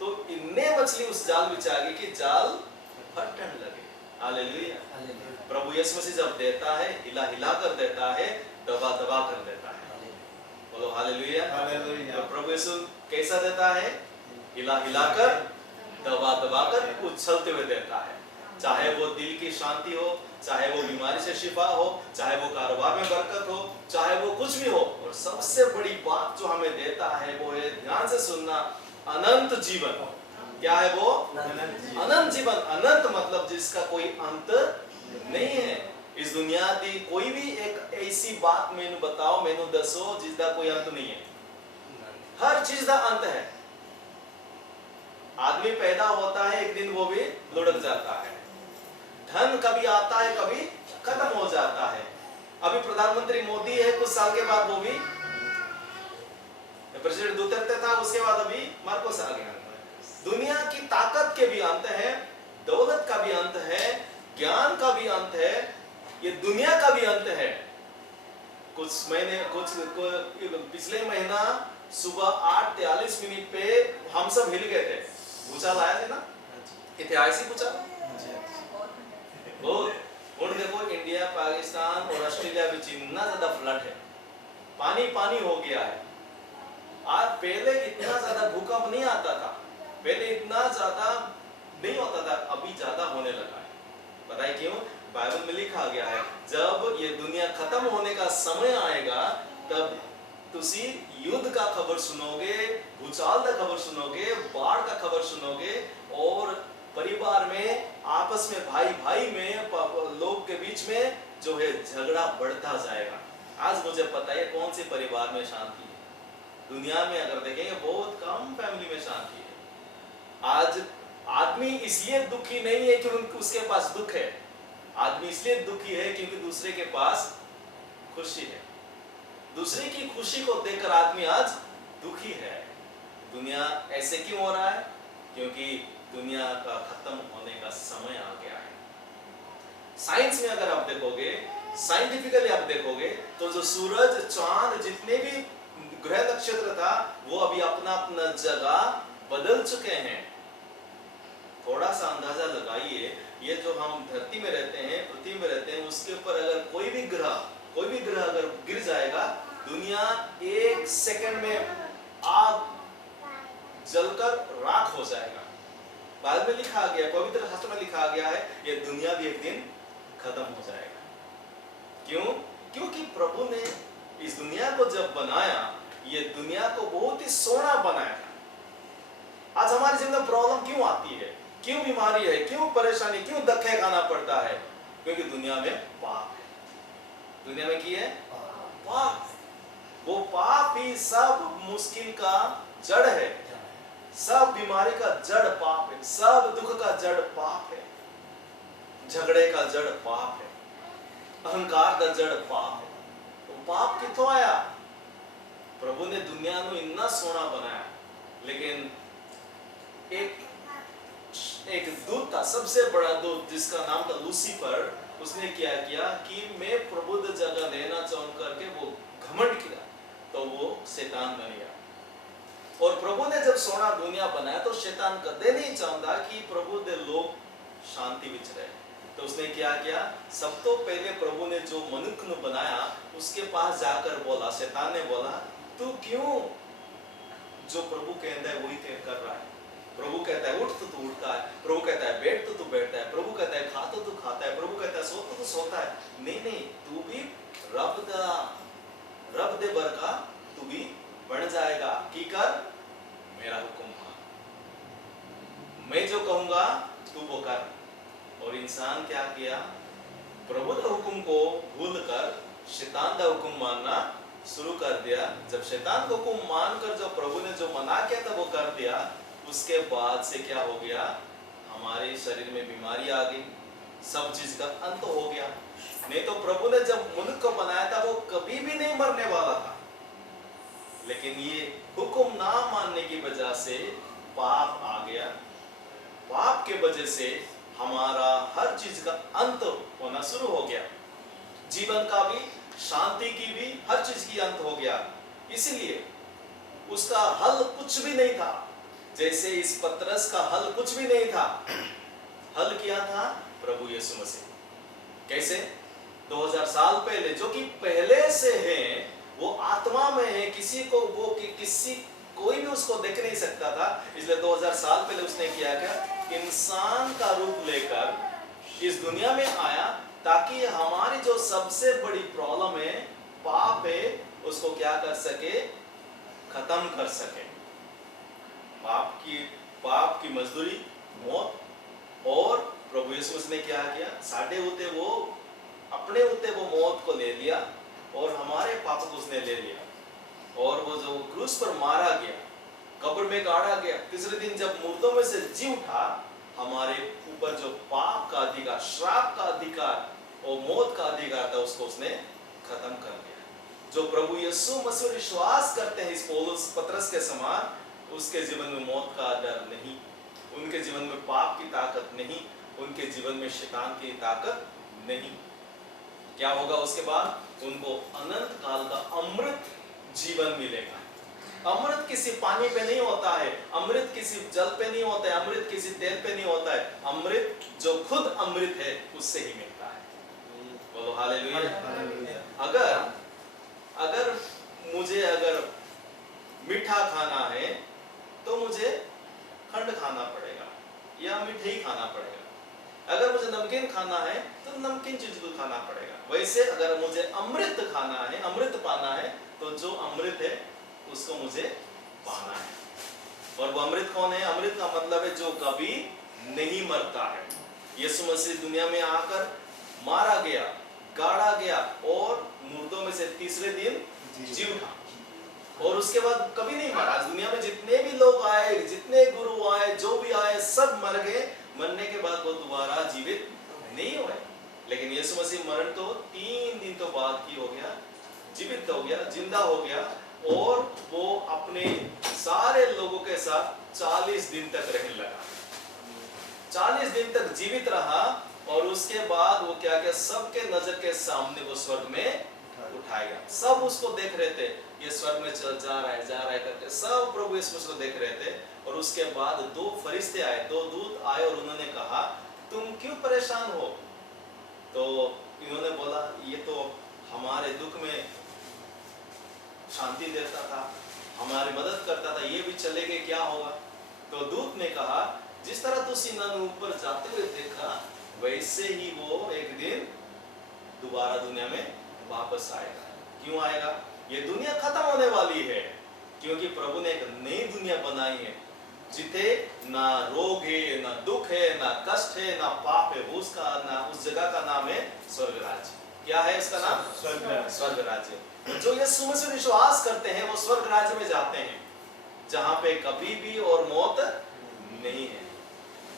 तो इतने मछली उस जाल में आ गई कि जाल फटने लगे। हालेलुया। प्रभु यीशु मसीह जब देता है, हिला हिला कर देता है, दबा दबा कर देता है। बोलो हालेलुया। तो प्रभु यीशु कैसा देता है? हिला हिला कर, दबा दबा कर, उछलते हुए देता है। चाहे वो दिल की शांति हो, चाहे वो बीमारी से शिफा हो, चाहे वो कारोबार में बरकत हो, चाहे वो कुछ भी हो। और सबसे बड़ी बात जो हमें देता है वो है, ध्यान से सुनना, अनंत जीवन। क्या है वो? अनंत जीवन। अनंत मतलब जिसका कोई अंत नहीं है। इस दुनिया की कोई भी एक ऐसी बात मैंने बताओ, मैंने दसो जिसका कोई अंत नहीं है। हर चीज का अंत है। आदमी पैदा होता है, एक दिन वो भी लुढ़क जाता है। धन कभी आता है, कभी खत्म हो जाता है। अभी प्रधानमंत्री मोदी है, कुछ साल के बाद वो भी, प्रेसिडेंट दुतर्ते था, उसके बाद अभी मार्कोस आ गया। दुनिया की ताकत के भी अंत है, दौलत का भी अंत है, ज्ञान का भी अंत है, ये दुनिया का भी अंत है। कुछ पिछले महीना सुबह 8:43 पे हम सब हिल गए थे, भूचाल आया थे ना, ऐतिहासिक भूचाल। और देखो इंडिया, पाकिस्तान और ऑस्ट्रेलिया में इतना ज्यादा फ्लड है, पानी पानी हो गया है। आज पहले इतना ज्यादा भूकंप नहीं आता था, पहले इतना ज्यादा नहीं होता था, अभी ज्यादा होने लगा है। पता है क्यों? बाइबल में लिखा गया है, जब ये दुनिया खत्म होने का समय आएगा, तब तुसी युद्ध का खबर सुनोगे, भूचाल का खबर सुनोगे, बाढ़ का खबर सुनोगे, और परिवार में, आपस में, भाई भाई में, लोग के बीच में जो है झगड़ा बढ़ता जाएगा। आज मुझे पता है कौन से परिवार में शांति है। दुनिया में अगर देखेंगे बहुत कम फैमिली में शांति है। आज आदमी इसलिए दुखी नहीं है क्योंकि उसके पास दुख है, आदमी इसलिए दुखी है क्योंकि दूसरे के पास खुशी है। दूसरे की खुशी को देखकर आदमी आज दुखी है। दुनिया ऐसे क्यों हो रहा है? क्योंकि दुनिया का खत्म होने का समय आ गया है। साइंस में अगर आप देखोगे, साइंटिफिकली आप देखोगे, तो जो सूरज, चांद, जितने भी ग्रह नक्षत्र था, वो अभी अपना अपना जगह बदल चुके हैं। थोड़ा सा अंदाजा लगाइए, ये जो हम धरती में रहते हैं, पृथ्वी में रहते हैं, उसके ऊपर अगर कोई भी ग्रह अगर गिर जाएगा, दुनिया 1 सेकंड में आग जलकर राख हो जाएगा। बाद में लिखा गया, पवित्र शास्त्र में लिखा गया है, ये दुनिया भी एक दिन खत्म हो जाएगा। क्यों? क्योंकि प्रभु ने इस दुनिया को जब बनाया, ये दुनिया को बहुत ही सोना बनाया। आज हमारे जीवन में प्रॉब्लम क्यों आती है? क्यों बीमारी है? क्यों परेशानी? क्यों धक्के खाना पड़ता है? क्योंकि दुनिया में पाप है। दुनिया में क्या है? पाप। वो पाप ही सब मुश्किल का जड़ है, सब बीमारी का जड़ पाप है, सब दुख का जड़ पाप है, झगड़े का जड़ पाप है, अहंकार का जड़ पाप है। तो पाप किथों आया? प्रभु ने दुनिया को इतना सोना बनाया, लेकिन एक दूत था, सबसे बड़ा दूत, जिसका नाम था लूसीफर। उसने क्या किया कि मैं प्रबुद्ध जगह लेना चाहूं करके वो घमंड किया, तो वो शैतान बन गया। और प्रभु ने जब सोना दुनिया बनाया, तो शैतान कदे नहीं चाहता कि प्रभु दे लोग शांति विच रहे। तो उसने क्या किया? सब तो पहले प्रभु ने जो मनुष्य को बनाया, उसके पास जाकर बोला, शैतान ने बोला, तू क्यों जो प्रभु कहता है वही कर रहा है? प्रभु कहता है उठ तो तू उठता है, प्रभु कहता है बैठ तो तू बैठता है, प्रभु कहता है खा तो तू खाता है, प्रभु कहता है सो तो तू सोता है। नहीं, तू भी रब दे बर का तू भी बन जाएगा। की कर? मेरा हुक्म मान, मैं जो कहूंगा तू वो कर। और इंसान क्या किया? प्रभु के हुक्म को भूलकर शैतान का हुक्म मानना शुरू कर दिया। जब शैतान का हुक्म मानकर जो प्रभु ने जो मना किया था वो कर दिया, उसके बाद से क्या हो गया? हमारे शरीर में बीमारी आ गई, सब चीज का अंत हो गया। नहीं तो प्रभु ने जब मनुष्य को बनाया था, वो कभी भी नहीं मरने वाला था, लेकिन ये हुक्म ना मानने की वजह से पाप आ गया। पाप के वजह से हमारा हर चीज का अंत होना शुरू हो गया, जीवन का भी, शांति की भी, हर चीज की अंत हो गया। इसलिए उसका हल कुछ भी नहीं था। जैसे इस पतरस का हल कुछ भी नहीं था, हल किया था प्रभु यीशु मसीह। कैसे? 2000 साल पहले, जो कि पहले से है, वो आत्मा में है, किसी को वो कोई भी उसको देख नहीं सकता था। इसलिए 2000 साल पहले उसने किया क्या? इंसान का रूप लेकर इस दुनिया में आया, ताकि हमारी जो सबसे बड़ी प्रॉब्लम है, पाप है, उसको क्या कर सके? खत्म कर सके। पाप की मजदूरी मौत, और प्रभु यीशु ने क्या किया? साढ़े होते वो अपने होते वो मौत को ले लिया, और हमारे पाप को उसने ले लिया। और वो जो क्रूस पर मारा गया, कब्र में गाड़ा गया, तीसरे दिन जब मुर्दों में से जी उठा, हमारे ऊपर जो पाप का अधिकार, श्राप का अधिकार और मौत का अधिकार था, उसको उसने खत्म कर दिया। जो प्रभु यीशु मसीह पर विश्वास करते हैं इस पौलुस पतरस के समान, उसके जीवन में मौत का डर नहीं, उनके जीवन में पाप की ताकत नहीं, उनके जीवन में शैतान की ताकत नहीं। क्या होगा उसके बाद? उनको अनंत काल का अमृत जीवन मिलेगा। अमृत किसी पानी पे नहीं होता है, अमृत किसी जल पे नहीं होता है, अमृत किसी तेल पे नहीं होता है, अमृत जो खुद अमृत है उससे ही मिलता है। बोलो हालेलुया। अगर मुझे मीठा खाना है तो मुझे खंड खाना पड़ेगा या मिठाई खाना पड़ेगा। अगर मुझे नमकीन खाना है तो नमकीन चीज को खाना पड़ेगा। वैसे अगर मुझे अमृत खाना है, अमृत पाना है, तो जो अमृत है उसको मुझे पाना है। और वो अमृत कौन है? अमृत का मतलब है जो कभी नहीं मरता है। यीशु मसीह दुनिया में आकर मारा गया, गाड़ा गया और मुर्दों में से तीसरे दिन जी उठा, और उसके बाद कभी नहीं मरा। दुनिया में जितने भी लोग आए, जितने गुरु आए, जो भी आए, सब मर गए। मरने के बाद वो दोबारा जीवित नहीं हुए। लेकिन यीशु मसीह मरण तो 3 दिन तो बाद की हो गया, जीवित हो गया, जिंदा हो गया, और वो अपने सारे लोगों के साथ 40 दिन तक रहने लगा। 40 दिन तक जीवित रहा, और उसके बाद वो क्या क्या सबके नजर के सामने वो स्वर्ग में उठाएगा। सब उसको देख रहे थे, ये स्वर्ग में चल जा रहा है करके सब प्रभु यीशु मसीह को देख रहे थे। और उसके बाद 2 फरिश्ते आए, 2 दूत आए, और उन्होंने कहा तुम क्यों परेशान हो? तो इन्होंने बोला ये तो हमारे दुख में शांति देता था, हमारी मदद करता था, ये भी चले गए, क्या होगा? तो दूत ने कहा जिस तरह तू सीना में ऊपर जाते हुए देखा, वैसे ही वो एक दिन दोबारा दुनिया में वापस आएगा। क्यों आएगा? ये दुनिया खत्म होने वाली है, क्योंकि प्रभु ने एक नई दुनिया बनाई है जिथे ना रोग है, ना दुख है, ना कष्ट है, ना पाप है। उस जगह का नाम है स्वर्ग राज्य। क्या है इसका नाम? स्वर्ग राज्य। जो यीशु मसीह में विश्वास करते हैं वो स्वर्ग राज्य में जाते हैं, जहां पे कभी भी और मौत नहीं है।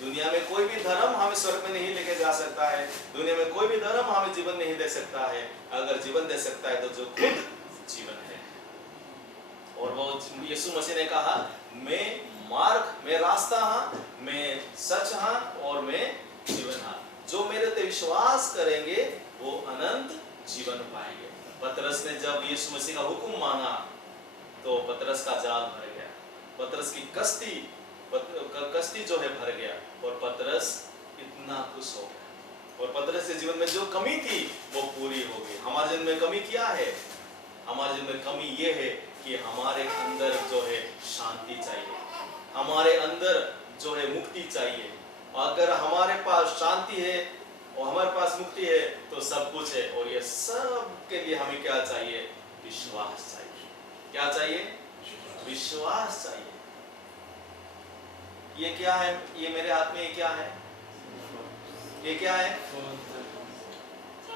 दुनिया में कोई भी धर्म हमें स्वर्ग में नहीं लेके जा सकता है। दुनिया में कोई भी धर्म हमें जीवन नहीं दे सकता है। अगर जीवन दे सकता है तो जो खुद जीवन है। और वो यीशु मसीह ने कहा मैं मार्ग, मैं रास्ता हाँ, मैं सच हाँ, और मैं जीवन हाँ। जो मेरे पे विश्वास करेंगे वो अनंत जीवन पाएंगे। पतरस ने जब यीशु मसीह का हुक्म माना तो पतरस का जाल भर गया, पतरस की कश्ती जो है भर गया, और पतरस इतना खुश हो गया। और पतरस के जीवन में जो कमी थी वो पूरी हो गई। हमारे जीवन में कमी क्या है? हमारे जीवन में कमी ये है कि हमारे अंदर जो है शांति चाहिए, हमारे अंदर जो है मुक्ति चाहिए। अगर हमारे पास शांति है और हमारे पास मुक्ति है तो सब कुछ है। और ये सब के लिए हमें क्या चाहिए? विश्वास चाहिए। क्या चाहिए? विश्वास चाहिए। ये क्या है? ये मेरे हाथ में ये क्या है? ये क्या है?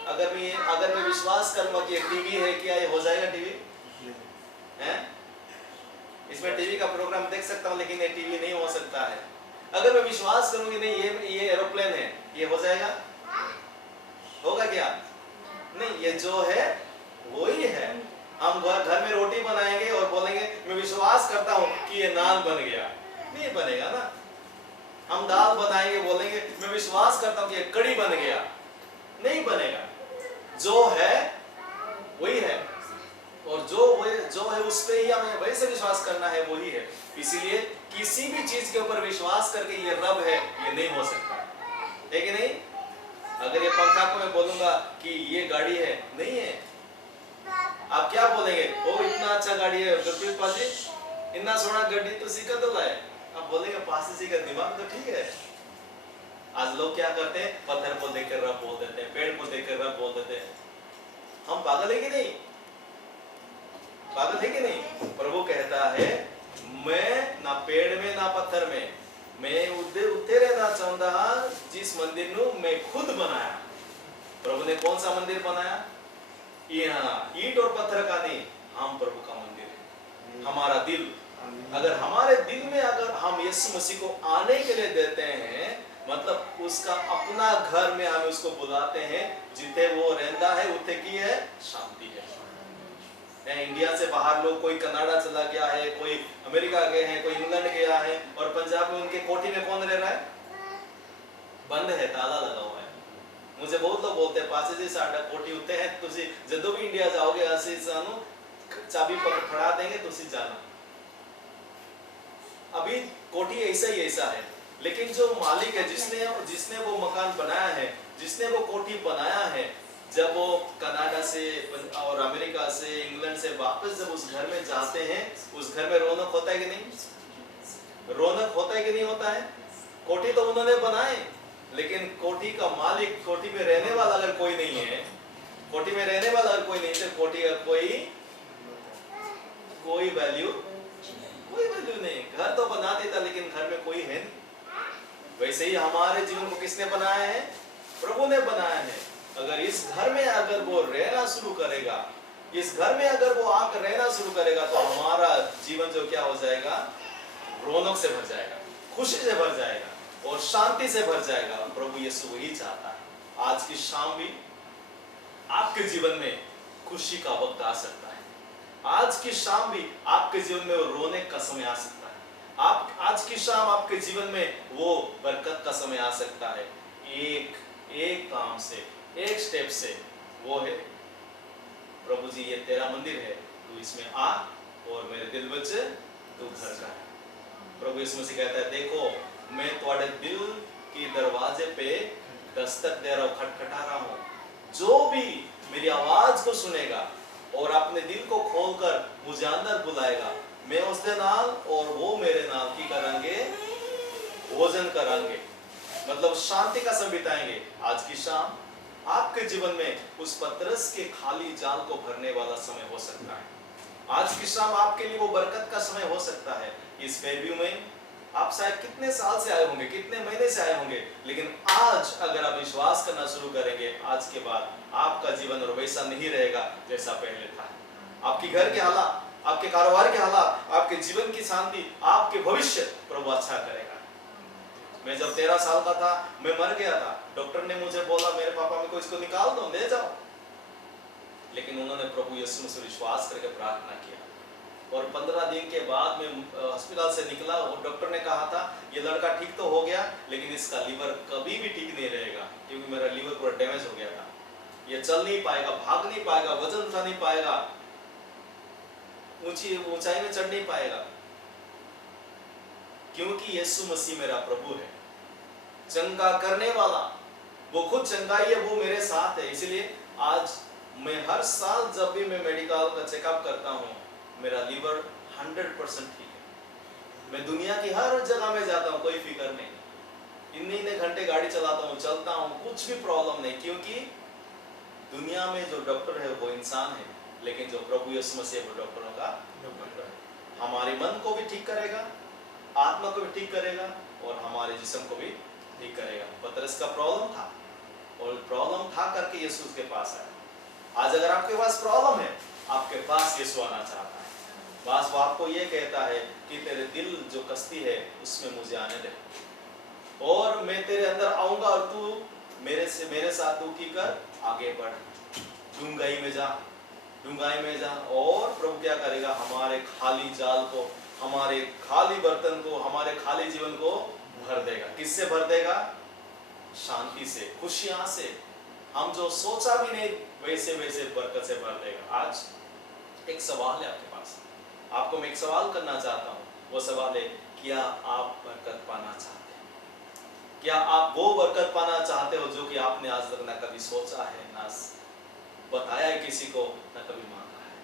अगर मैं विश्वास करूंगा कि ये टीवी है, क्या ये हो जाएगा टीवी? हैं? इसमें टीवी का प्रोग्राम देख सकता हूं, लेकिन ये टीवी नहीं हो सकता है। अगर मैं विश्वास करूंगी नहीं ये एरोप्लेन है, ये हो जाएगा? होगा क्या? नहीं, ये जो है वही है। हम घर में रोटी बनाएंगे और बोलेंगे मैं विश्वास करता हूं कि ये नान बन गया, नहीं बनेगा ना। हम दाल बनाएंगे, बोलेंगे मैं विश्वास करता हूं कि ये कड़ी बन गया, नहीं बनेगा। जो है वही है, और जो है उस पे ही हमें वैसे विश्वास करना है, वही है। इसीलिए किसी भी चीज के ऊपर विश्वास करके ये रब है, ये नहीं हो सकता है कि नहीं? अगर ये पंखा को मैं बोलूंगा कि ये गाड़ी है, नहीं है, आप क्या बोलेंगे? ओ इतना अच्छा गाड़ी है गुरप्रीत पाजी, इतना सोना गड्डी तो सीखा तो लाए। आप बोलेंगे पासी का दिमाग तो ठीक है। आज लोग क्या करते हैं? पत्थर को देखकर रब बोल देते हैं, पेड़ को देखकर रब बोल देते हैं। हम पागल है कि नहीं? पागल है कि नहीं? प्रभु कहता है मैं ना पेड़ में ना पत्थर में, मैं उत्ते रहना चाहता हाँ जिस मंदिर नु मैं खुद बनाया। प्रभु ने कौन सा मंदिर बनाया? यहाँ ईंट और पत्थर का नहीं, हम प्रभु का मंदिर है। हमारा दिल, अगर हमारे दिल में अगर हम यीशु मसीह को आने के लिए देते हैं, मतलब उसका अपना घर में हम उसको बुलाते हैं, जिथे वो रहता है उथे की है शांति है। इंडिया से बाहर लोग, कोई कनाडा चला गया है, कोई अमेरिका गए हैं, कोई इंग्लैंड गया है, और पंजाब में उनके कोठी में कौन रह रहा है? बंद है, ताला लगा हुआ है। मुझे बहुत लोग बोलते हैं पासे जी साडा कोठी उत्ते है, तुसी जदों भी इंडिया जाओगे ਅਸੀਂ ਸਾਨੂੰ चाबी पकड़ा देंगे, तुसी जाना। अभी कोठी ऐसा ही ऐसा है, लेकिन जो मालिक है, जिसने वो मकान बनाया है, जिसने वो कोठी बनाया है, जब वो कनाडा से और अमेरिका से, इंग्लैंड से वापस जब उस घर में जाते हैं, उस घर में रौनक होता है कि नहीं? रौनक होता है कि नहीं होता है? कोठी तो उन्होंने बनाए, लेकिन कोठी का मालिक, कोठी में रहने वाला अगर कोई नहीं है, कोठी में रहने वाला अगर कोई नहीं, तो कोठी का कोई वैल्यू नहीं। घर तो बना देता, लेकिन घर में कोई है नहीं। वैसे ही हमारे जीवन को किसने बनाया है? प्रभु ने बनाया है। अगर इस घर में अगर वो रहना शुरू करेगा, इस घर में अगर वो आकर रहना शुरू करेगा, तो हमारा जीवन जो क्या हो जाएगा? रौनक से भर जाएगा, खुशी से भर जाएगा और शांति से भर जाएगा। प्रभु यीशु वही चाहता है। आज की शाम भी आपके जीवन में खुशी का वक्त आ सकता है। आज की शाम भी आपके जीवन में वो रोने का समय आ सकता है। आज की शाम आपके जीवन में वो बरकत का समय आ सकता है। एक काम से, एक स्टेप से, वो है प्रभु जी ये तेरा मंदिर है, तू इसमें आ और मेरे दिल में तू घर का है। प्रभु यीशु मसीह कहता है, देखो मैं तुम्हारे दिल के दरवाजे पे दस्तक दे रहा हूँ, खटखटा रहा हूँ। जो भी मेरी आवाज को सुनेगा और अपने दिल को खोलकर मुझे अंदर बुलाएगा, मैं उसके नाल और वो मेरे नाल की करेंगे, भोजन करेंगे, मतलब शांति का समय बिताएंगे। आज की शाम आपके जीवन में उस पतरस के खाली जाल को भरने वाला समय हो सकता है। आज की शाम आपके लिए वो बरकत का समय हो सकता है। इस फेरव्यू में आप शायद कितने साल से आए होंगे, कितने महीने से आए होंगे, लेकिन आज अगर आप विश्वास करना शुरू करेंगे, आज के बाद आपका जीवन और वैसा नहीं रहेगा जैसा पहले था। आपकी घर के हालात, आपके कारोबार के हालात, आपके जीवन की शांति, आपके भविष्य प्रभु अच्छा करेगा। मैं जब 13 साल का था, मैं मर गया था। डॉक्टर ने मुझे बोला मेरे पापा को इसको निकाल दो, ले जाओ, लेकिन उन्होंने प्रभु यीशु से विश्वास करके प्रार्थना किया और 15 दिन के बाद मैं अस्पताल से निकला और डॉक्टर ने कहा था ये लड़का ठीक तो हो गया, लेकिन इसका लीवर कभी भी ठीक नहीं रहेगा, क्योंकि मेरा लीवर पूरा डैमेज हो गया था। ये चल नहीं पाएगा, भाग नहीं पाएगा, वजन उठा नहीं पाएगा, ऊंचाई में चढ़ नहीं पाएगा, क्योंकि यीशु मसीह मेरा प्रभु है, चंगा करने वाला। वो खुद चंगाई है, वो मेरे साथ है। इसलिए आज मैं हर साल जब भी मैं मेडिकल का चेकअप करता हूँ, मेरा लीवर 100% ठीक है। मैं दुनिया की हर जगह में जाता हूँ, कोई फिक्र नहीं। इतने घंटे गाड़ी चलाता हूँ, चलता हूँ, कुछ भी प्रॉब्लम नहीं, क्योंकि दुनिया में जो डॉक्टर है वो इंसान है, लेकिन जो प्रभु यीशु मसीह वो डॉक्टरों का डॉक्टर है। हमारे मन को भी ठीक करेगा, आत्मा को भी ठीक करेगा और हमारे जिस्म को भी ठीक करेगा। पतरस का प्रॉब्लम था और प्रॉब्लम था करके यीशु उसके पास आया। आज अगर आपके पास प्रॉब्लम है, आपके पास यीशु आना चाहता है। बस वो आपको ये कहता है कि तेरे दिल जो कस्ती है उसमें मुझे आने दे और मैं तेरे अंदर आऊंगा और तू मेरे साथ तू की कर आगे बढ़, डूंगाई में जा और प्रभु क्या करेगा? हमारे खाली जाल को, हमारे खाली बर्तन को, हमारे खाली जीवन को भर देगा। किससे भर देगा? शांति से, खुशियां से। हम जो सोचा भी नहीं वैसे बरकत से भर देगा। आज एक सवाल है आपके पास, आपको मैं एक सवाल करना चाहता हूँ। वो सवाल है, क्या आप बरकत पाना चाहते हैं? क्या आप वो बरकत पाना चाहते हो जो कि आपने आज तक ना कभी सोचा है, ना बताया है किसी को, ना कभी मांगा है?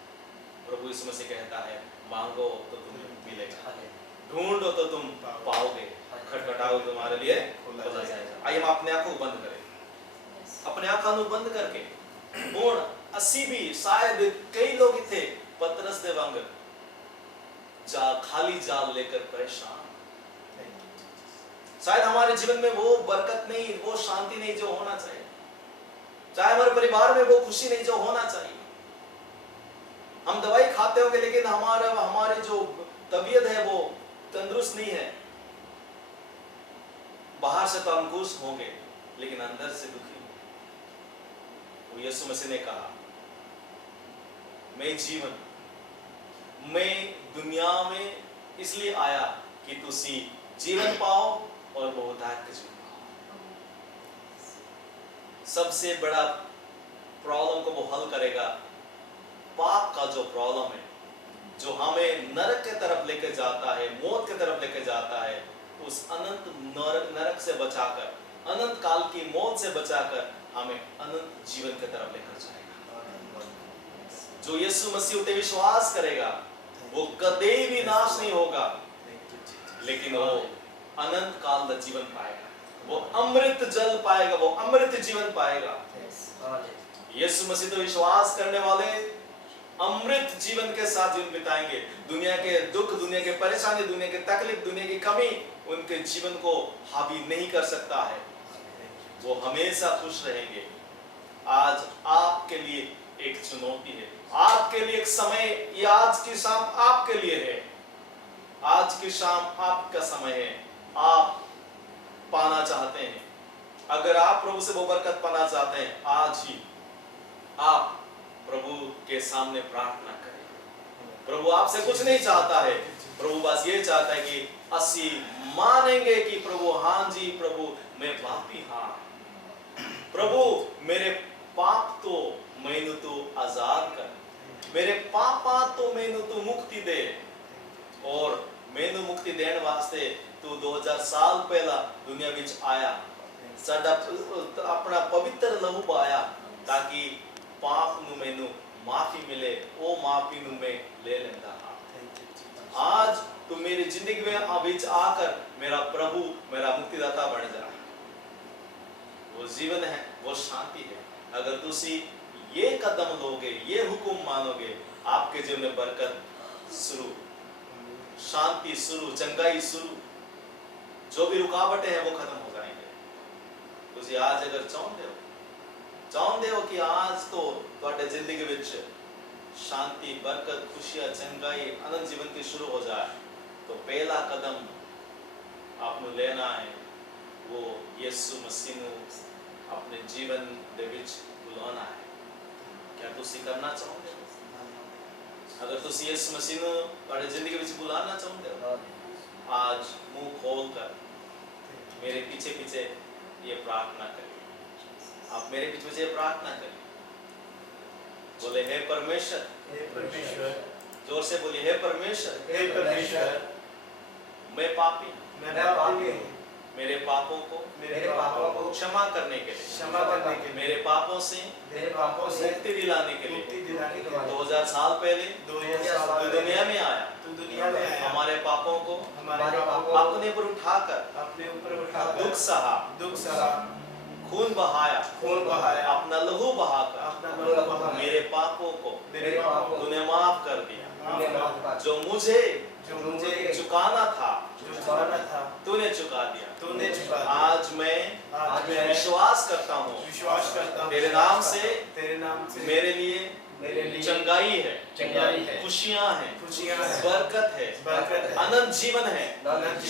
प्रभु यीशु मसीह कहता है, मांगो तो तुम्हें मिलेगा, ढूंढो तो तुम पाओगे, खटखटाओ तुम्हारे लिए खोला जाएगा। आइए हम अपने आंखों को बंद करें, अपने आंखों को बंद करके बोल 80 भी शायद कई लोग थे पतरस दे वांग खाली जाल लेकर परेशान। शायद हमारे जीवन में वो बरकत नहीं, वो शांति नहीं जो होना चाहिए, चाहे हमारे परिवार में वो खुशी नहीं जो होना चाहिए। हम दवाई खाते होंगे, लेकिन हमारे जो तबीयत है वो तंदुरुस्त नहीं है, बाहर से तो अंकुश होंगे लेकिन अंदर से दुखी होंगे। वो यीशु मसीह ने कहा, मैं दुनिया में इसलिए आया कि तुसी जीवन पाओ और बहुतायत जीवन पाओ। सबसे बड़ा प्रॉब्लम को वो हल करेगा, पाप का जो प्रॉब्लम है, जो हमें नरक के तरफ लेके जाता है, मौत के तरफ लेके जाता है, उस अनंत नरक से बचाकर, अनंत काल की मौत से बचाकर हमें अनंत जीवन की तरफ लेकर जाएगा। जो यीशु मसीह पे विश्वास करेगा वो कभी भी नाश नहीं होगा, लेकिन वो अनंत काल का जीवन पाएगा, वो अमृत जल पाएगा, वो अमृत जीवन पाएगा। यीशु मसीह तो विश्वास करने वाले अमृत जीवन के साथ जीवन बिताएंगे। दुनिया के दुख, दुनिया के परेशानी, दुनिया के तकलीफ, दुनिया की कमी उनके जीवन को हावी नहीं कर सकता है। वो हमेशा खुश रहेंगे। आज आपके लिए एक चुनौती है, आपके लिए एक समय, ये आज की शाम आपके लिए है। आज की शाम आपका समय है, आप पाना चाहते हैं। अगर आप प्रभु से वो बरकत पाना चाहते हैं, आज ही आप प्रभु के सामने प्रार्थना करें। प्रभु आपसे कुछ नहीं चाहता है, प्रभु बस ये चाहता है कि असी मानेंगे कि प्रभु हाँ जी प्रभु मैं पापी हाँ, प्रभु मेरे पाप तो मैनू तो आजाद कर, मेरे पापा तो मैनू तो मुक्ति दे। और मैनू मुक्ति देने वास्ते तू 2000 साल पहला दुनिया विच आया, साडा अपना पवित्र लहू पाया ताकि पाप नू मैनू माफी मिले। वो माफी नू मैं ले लेंदा हाँ। आज तू मेरी जिंदगी में विच आकर मेरा प्रभु, मेरा मुक्तिदाता बन जा। वो जीवन है, वो शांति है। अगर तुसी ये कदम लोगे, ये हुक्म मानोगे, आपके जीवन में बरकत शुरू, शांति शुरू, चंगाई शुरू, जो भी रुकावटें हैं वो खत्म हो जाएंगे। तुसी आज अगर चाहते हो कि आज तो तुम्हारे जिंदगी विच शांति, बरकत, खुशियां, चंगाई, अनंत जीवन की शुरू हो जाए, तो पहला कदम आपको लेना है वो यीशु मसीह नू अपने जीवन दे विच बुलाना है। क्या तुसी करना चाहोगे? अगर तुसी यीशु मसीह नू तुम्हारी जिंदगी विच बुलाना चाहते हो, आज मुंह खोल कर मेरे पीछे पीछे ये प्रार्थना करिए। आप मेरे पीछे पीछे प्रार्थना करिए। बोले हे परमेश्वर, हे परमेश्वर, जोर से बोलिए हे परमेश्वर, हे परमेश्वर, मैं पापी, मेरे पापों को क्षमा करने के लिए, मेरे पापों से मुक्ति दिलाने के लिए 2000 साल पहले तू दुनिया में आया, हमारे पापों को अपने ऊपर उठाकर दुख सहा, खून बहाया, अपना लहू बहाकर मेरे पापों को तूने माफ कर दिया। जो मुझे चुकाना था तूने चुका दिया। आज मैं विश्वास करता हूँ तेरे नाम से मेरे लिए चंगाई है, खुशियां हैं, बरकत है, अनंत जीवन है,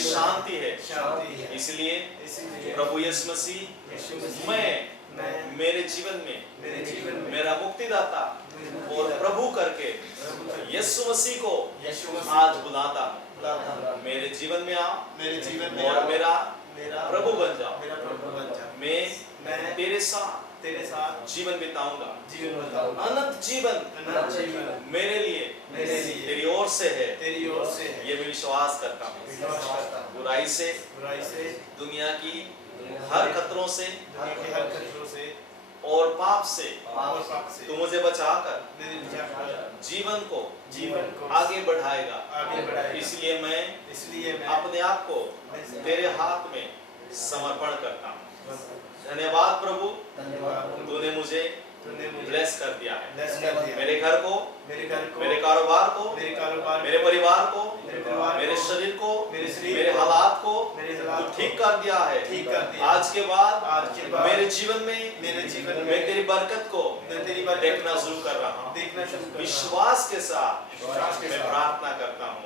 शांति है। इसलिए प्रभु यीशु मसीह मैं मेरे जीवन में मेरा मुक्तिदाता और प्रभु करके यीशु मसीह को आज बुलाता हूँ। मेरे जीवन में आओ और मेरा प्रभु बन जाओ। मैं तेरे साथ जीवन बिताऊंगा। अनंत जीवन मेरे लिए तेरी ओर से है, ये मैं विश्वास करता हूँ। बुराई से, दुनिया की हर खतरों से और पाप से तू मुझे बचाकर जीवन को आगे बढ़ाएगा। इसलिए मैं अपने आप को तेरे हाथ में समर्पण करता हूँ। धन्यवाद प्रभु, तूने मुझे ब्लेस कर दिया है। मेरे घर को, मेरे कारोबार को, मेरे परिवार को, मेरे शरीर को, मेरे हालात को तू ठीक कर दिया है। आज के बाद मेरे जीवन में मैं तेरी बरकत को देखना शुरू कर रहा हूँ। विश्वास के साथ मैं प्रार्थना करता हूँ।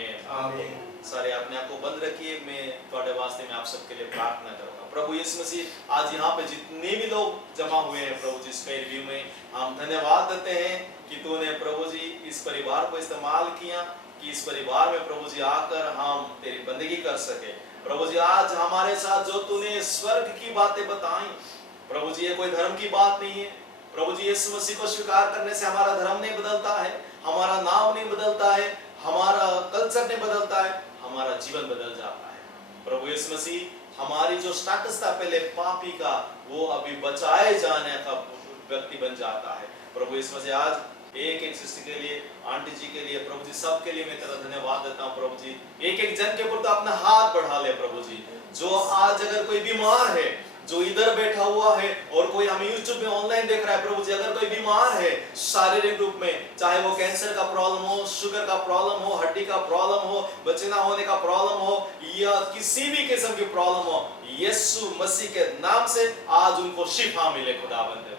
आमीन। आमीन। सारे अपने आप को बंद रखिए, मैं थोड़े वास्ते में आप सबके लिए प्रार्थना करूंगा। प्रभु यीशु मसीह, आज यहाँ पे जितने भी लोग जमा हुए हैं प्रभु जी, इस रिव्यू में हम धन्यवाद देते हैं कि तूने प्रभु जी इस परिवार को इस्तेमाल किया, कि इस परिवार में प्रभु जी आकर हम तेरी बंदगी कर सके। प्रभु जी आज हमारे साथ जो तूने स्वर्ग की बातें बताई प्रभु जी, ये कोई धर्म की बात नहीं है प्रभु जी। यीशु मसीह को स्वीकार करने से हमारा धर्म नहीं बदलता है, हमारा नाम नहीं बदलता है, हमारा कल्चर नहीं बदलता है, हमारा जीवन बदल जाता है। प्रभु यीशु मसीह हमारी जो स्टेटस था पहले पापी का, वो अभी बचाए जाने का व्यक्ति बन जाता है। प्रभु यीशु मसीह आज एक एक सिस्टर के लिए, आंटी जी के लिए, प्रभु जी सबके लिए मैं तेरा धन्यवाद देता हूँ प्रभु जी। एक एक जन के ऊपर तो अपना हाथ बढ़ा ले प्रभु जी। जो आज अगर कोई बीमार है, जो इधर बैठा हुआ है और कोई हमें यूट्यूब में ऑनलाइन देख रहा है प्रभु जी, अगर कोई बीमार है शारीरिक रूप में, चाहे वो कैंसर का प्रॉब्लम हो, शुगर का प्रॉब्लम हो, हड्डी का प्रॉब्लम हो, बच्चे ना होने का प्रॉब्लम हो, या किसी भी किस्म की प्रॉब्लम हो, यीशु मसीह के नाम से आज उनको शिफा मिले खुदाबंद।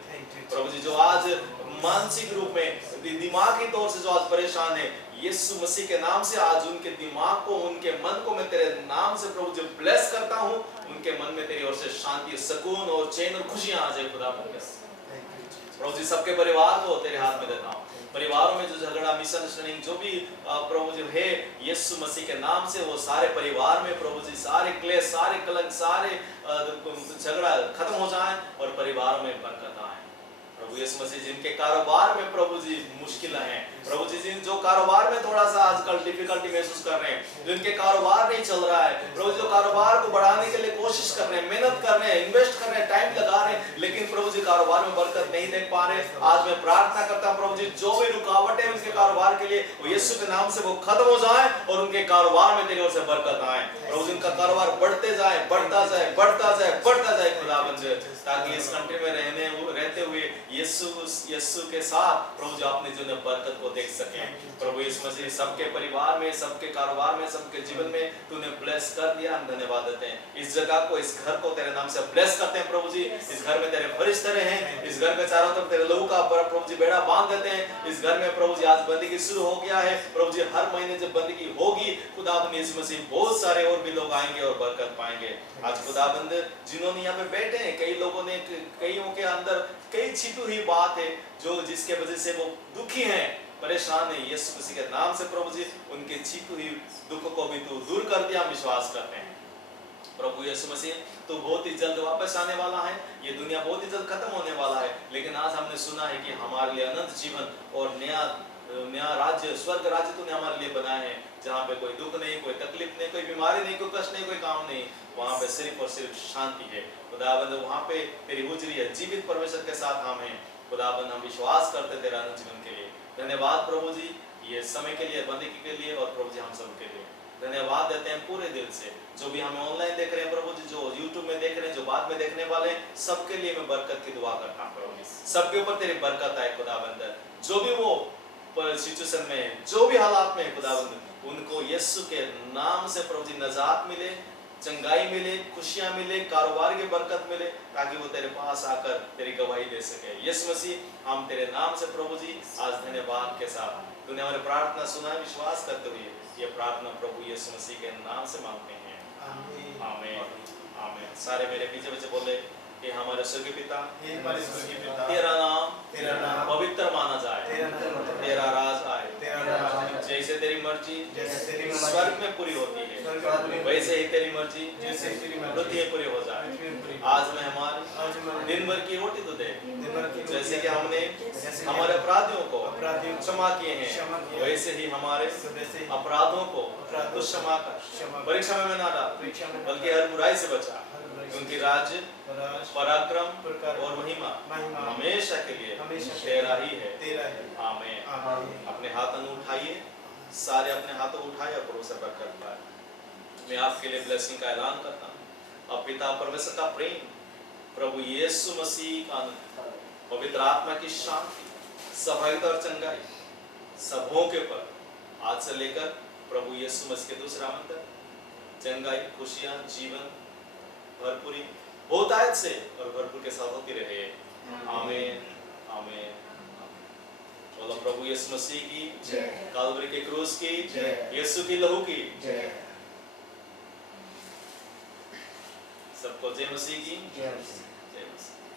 प्रभु जी जो आज मानसिक रूप में, दिमागी तौर से जो आज परेशान है, यीशु मसीह के नाम से आज उनके दिमाग को, उनके मन को मैं तेरे नाम से प्रभु जी ब्लेस करता हूँ। उनके मन में तेरी ओर से शांति, सुकून और चैन और खुशियां आ जाए खुदा। प्रभु जी सबके परिवार को तेरे हाथ में देता हूँ। परिवारों में जो झगड़ा, मिसअंडरस्टैंडिंग जो भी प्रभु जी है, यीशु मसीह के नाम से वो सारे परिवार में प्रभु जी सारे क्लेश, सारे कलंक, सारे झगड़ा खत्म हो जाए और परिवार में बरकत आए। प्रभु यीशु मसीह जिनके कारोबार में प्रभु जी मुश्किल है, प्रभु जी जिन जो कारोबार में थोड़ा सा आजकल डिफिकल्टी महसूस कर रहे हैं, जिनके कारोबार नहीं चल रहा है, प्रभु जो कारोबार को बढ़ाने के लिए कोशिश कर रहे हैं, मेहनत कर रहे हैं, इन्वेस्ट कर रहे हैं, टाइम लगा रहे हैं, लेकिन प्रभु जी कारोबार में बरकत नहीं देख पा रहे, आज मैं प्रार्थना करता हूं प्रभु जी जो भी रुकावटें हैं उनके कारोबार के लिए, वो यीशु के नाम से वो खत्म हो जाए और उनके कारोबार में तेरी ओर से बरकत आए। प्रभु जी उनका कारोबार बढ़ते जाए, बढ़ता जाए, बढ़ता जाए, बढ़ता जाए खुदाबंद, ताकि इस कंट्री में रहते हुए यीशु के साथ प्रभु जी अपने जो बरकत को देख सके। प्रभु यीशु मसीह सबके परिवार में, सबके कारोबार में, सबके जीवन में तूने ब्लेस कर दिया, हम धन्यवाद देते हैं। इस जगह को, इस घर को तेरे नाम से ब्लेस करते हैं प्रभु जी। इस घर में तेरे फरिश्ते हैं, इस घर के चारों तरफ तेरे लहू का प्रभु जी बेड़ा बांध देते हैं। इस घर में प्रभु जी आज बंदगी शुरू हो गया है प्रभु जी, हर महीने जब बंदगी होगी खुदाबंद यीशु मसीह बहुत सारे और भी लोग आएंगे और बरकत पाएंगे। आज खुदाबंद जिन्होंने यहाँ पे बैठे हैं, कई लोगों ने, कईयों के अंदर कई छिपी हुई बात है जो जिसके वजह से वो दुखी हैं, परेशान है, यीशु मसीह के नाम से प्रभु जी उनके छिपी हुई दुख को भी तू दूर कर दिया, हम विश्वास करते हैं। प्रभु यीशु मसीह तो बहुत ही जल्द वापस आने वाला है, ये दुनिया बहुत ही जल्द खत्म होने वाला है, लेकिन आज हमने सुना है कि हमारे लिए अनंत जीवन और नया राज्य, स्वर्ग राज्य तूने हमारे लिए बनाए हैं, जहाँ पे कोई दुख नहीं, कोई तकलीफ नहीं, कोई बीमारी नहीं, कोई कष्ट नहीं, कोई काम नहीं, वहाँ पे सिर्फ और सिर्फ शांति है खुदाबंद। वहाँ पे तेरी हुजरी है, जीवित परमेश्वर के साथ हम हैं खुदाबंद। हम विश्वास करते तेरा अनंत जीवन के लिए धन्यवाद प्रभु जी, ये समय के लिए, बंदगी के लिए, और प्रभु जी हम सब के लिए धन्यवाद देते हैं पूरे दिल से। जो भी हमें ऑनलाइन देख रहे हैं प्रभु जी, जो यूट्यूब में देख रहे हैं, जो बाद में देखने वाले हैं, सबके लिए मैं बरकत की दुआ करता हूँ प्रभु जी। सबके ऊपर तेरी बरकत आए खुदाबंद, जो भी वो सिचुएशन में, जो भी हालात में खुदाबंद, उनको यीशु के नाम से प्रभु जी नजात मिले, चंगाई मिले, खुशियां मिले, कारोबार की बरकत मिले, ताकि वो तेरे पास आकर तेरी गवाही दे सके। यीशु मसीह हम तेरे नाम से प्रभु जी आज धन्यवाद के साथ तूने हमारी प्रार्थना सुना, विश्वास करते हुए ये प्रार्थना प्रभु यीशु मसीह के नाम से मांगते हैं, आमीन आमीन आमीन। सारे मेरे पीछे पीछे बोले कि हमारे स्वर्गीय पिता, तेरा नाम पवित्र माना जाए, तेरा राज आए, जैसे तेरी मर्जी स्वर्ग में पूरी होती है, वैसे ही तेरी मर्जी पृथ्वी में पूरी हो जाए। आज मैं हमारे दिन भर की रोटी तो दे, जैसे कि हमने हमारे अपराधियों को क्षमा किए हैं, वैसे ही हमारे अपराधों को तो क्षमा कर, परीक्षा में ना डाल, बल्कि हर बुराई से बचा। उनकी राज्य, पराक्रम और महिमा हमेशा के लिए तेरा ही है, आमीन। अपने हाथों उठाइए, सारे अपने हाथों उठाए और परोसा बरकत पाए। मैं आपके लिए ब्लेसिंग का ऐलान करता हूँ। अब पिता परमेश्वर का प्रेम, प्रभु यीशु मसीह का आनंद, पवित्र आत्मा की शांति, सफलता और चंगाई सबों के पर आज से लेकर प्रभु यीशु मसीह के दूसरा मंत्र, चंगाई, खुशियां, जीवन, भरपूरी बहुतायत से और भरपूर के साथ होती रहे, आमीन आमीन। बोलो प्रभु यीशु मसीह की, जय। कालवरी के क्रूस की, जय। यीशु की लहू की। जय। सबको जय मसीह की। जय। जय मसीह।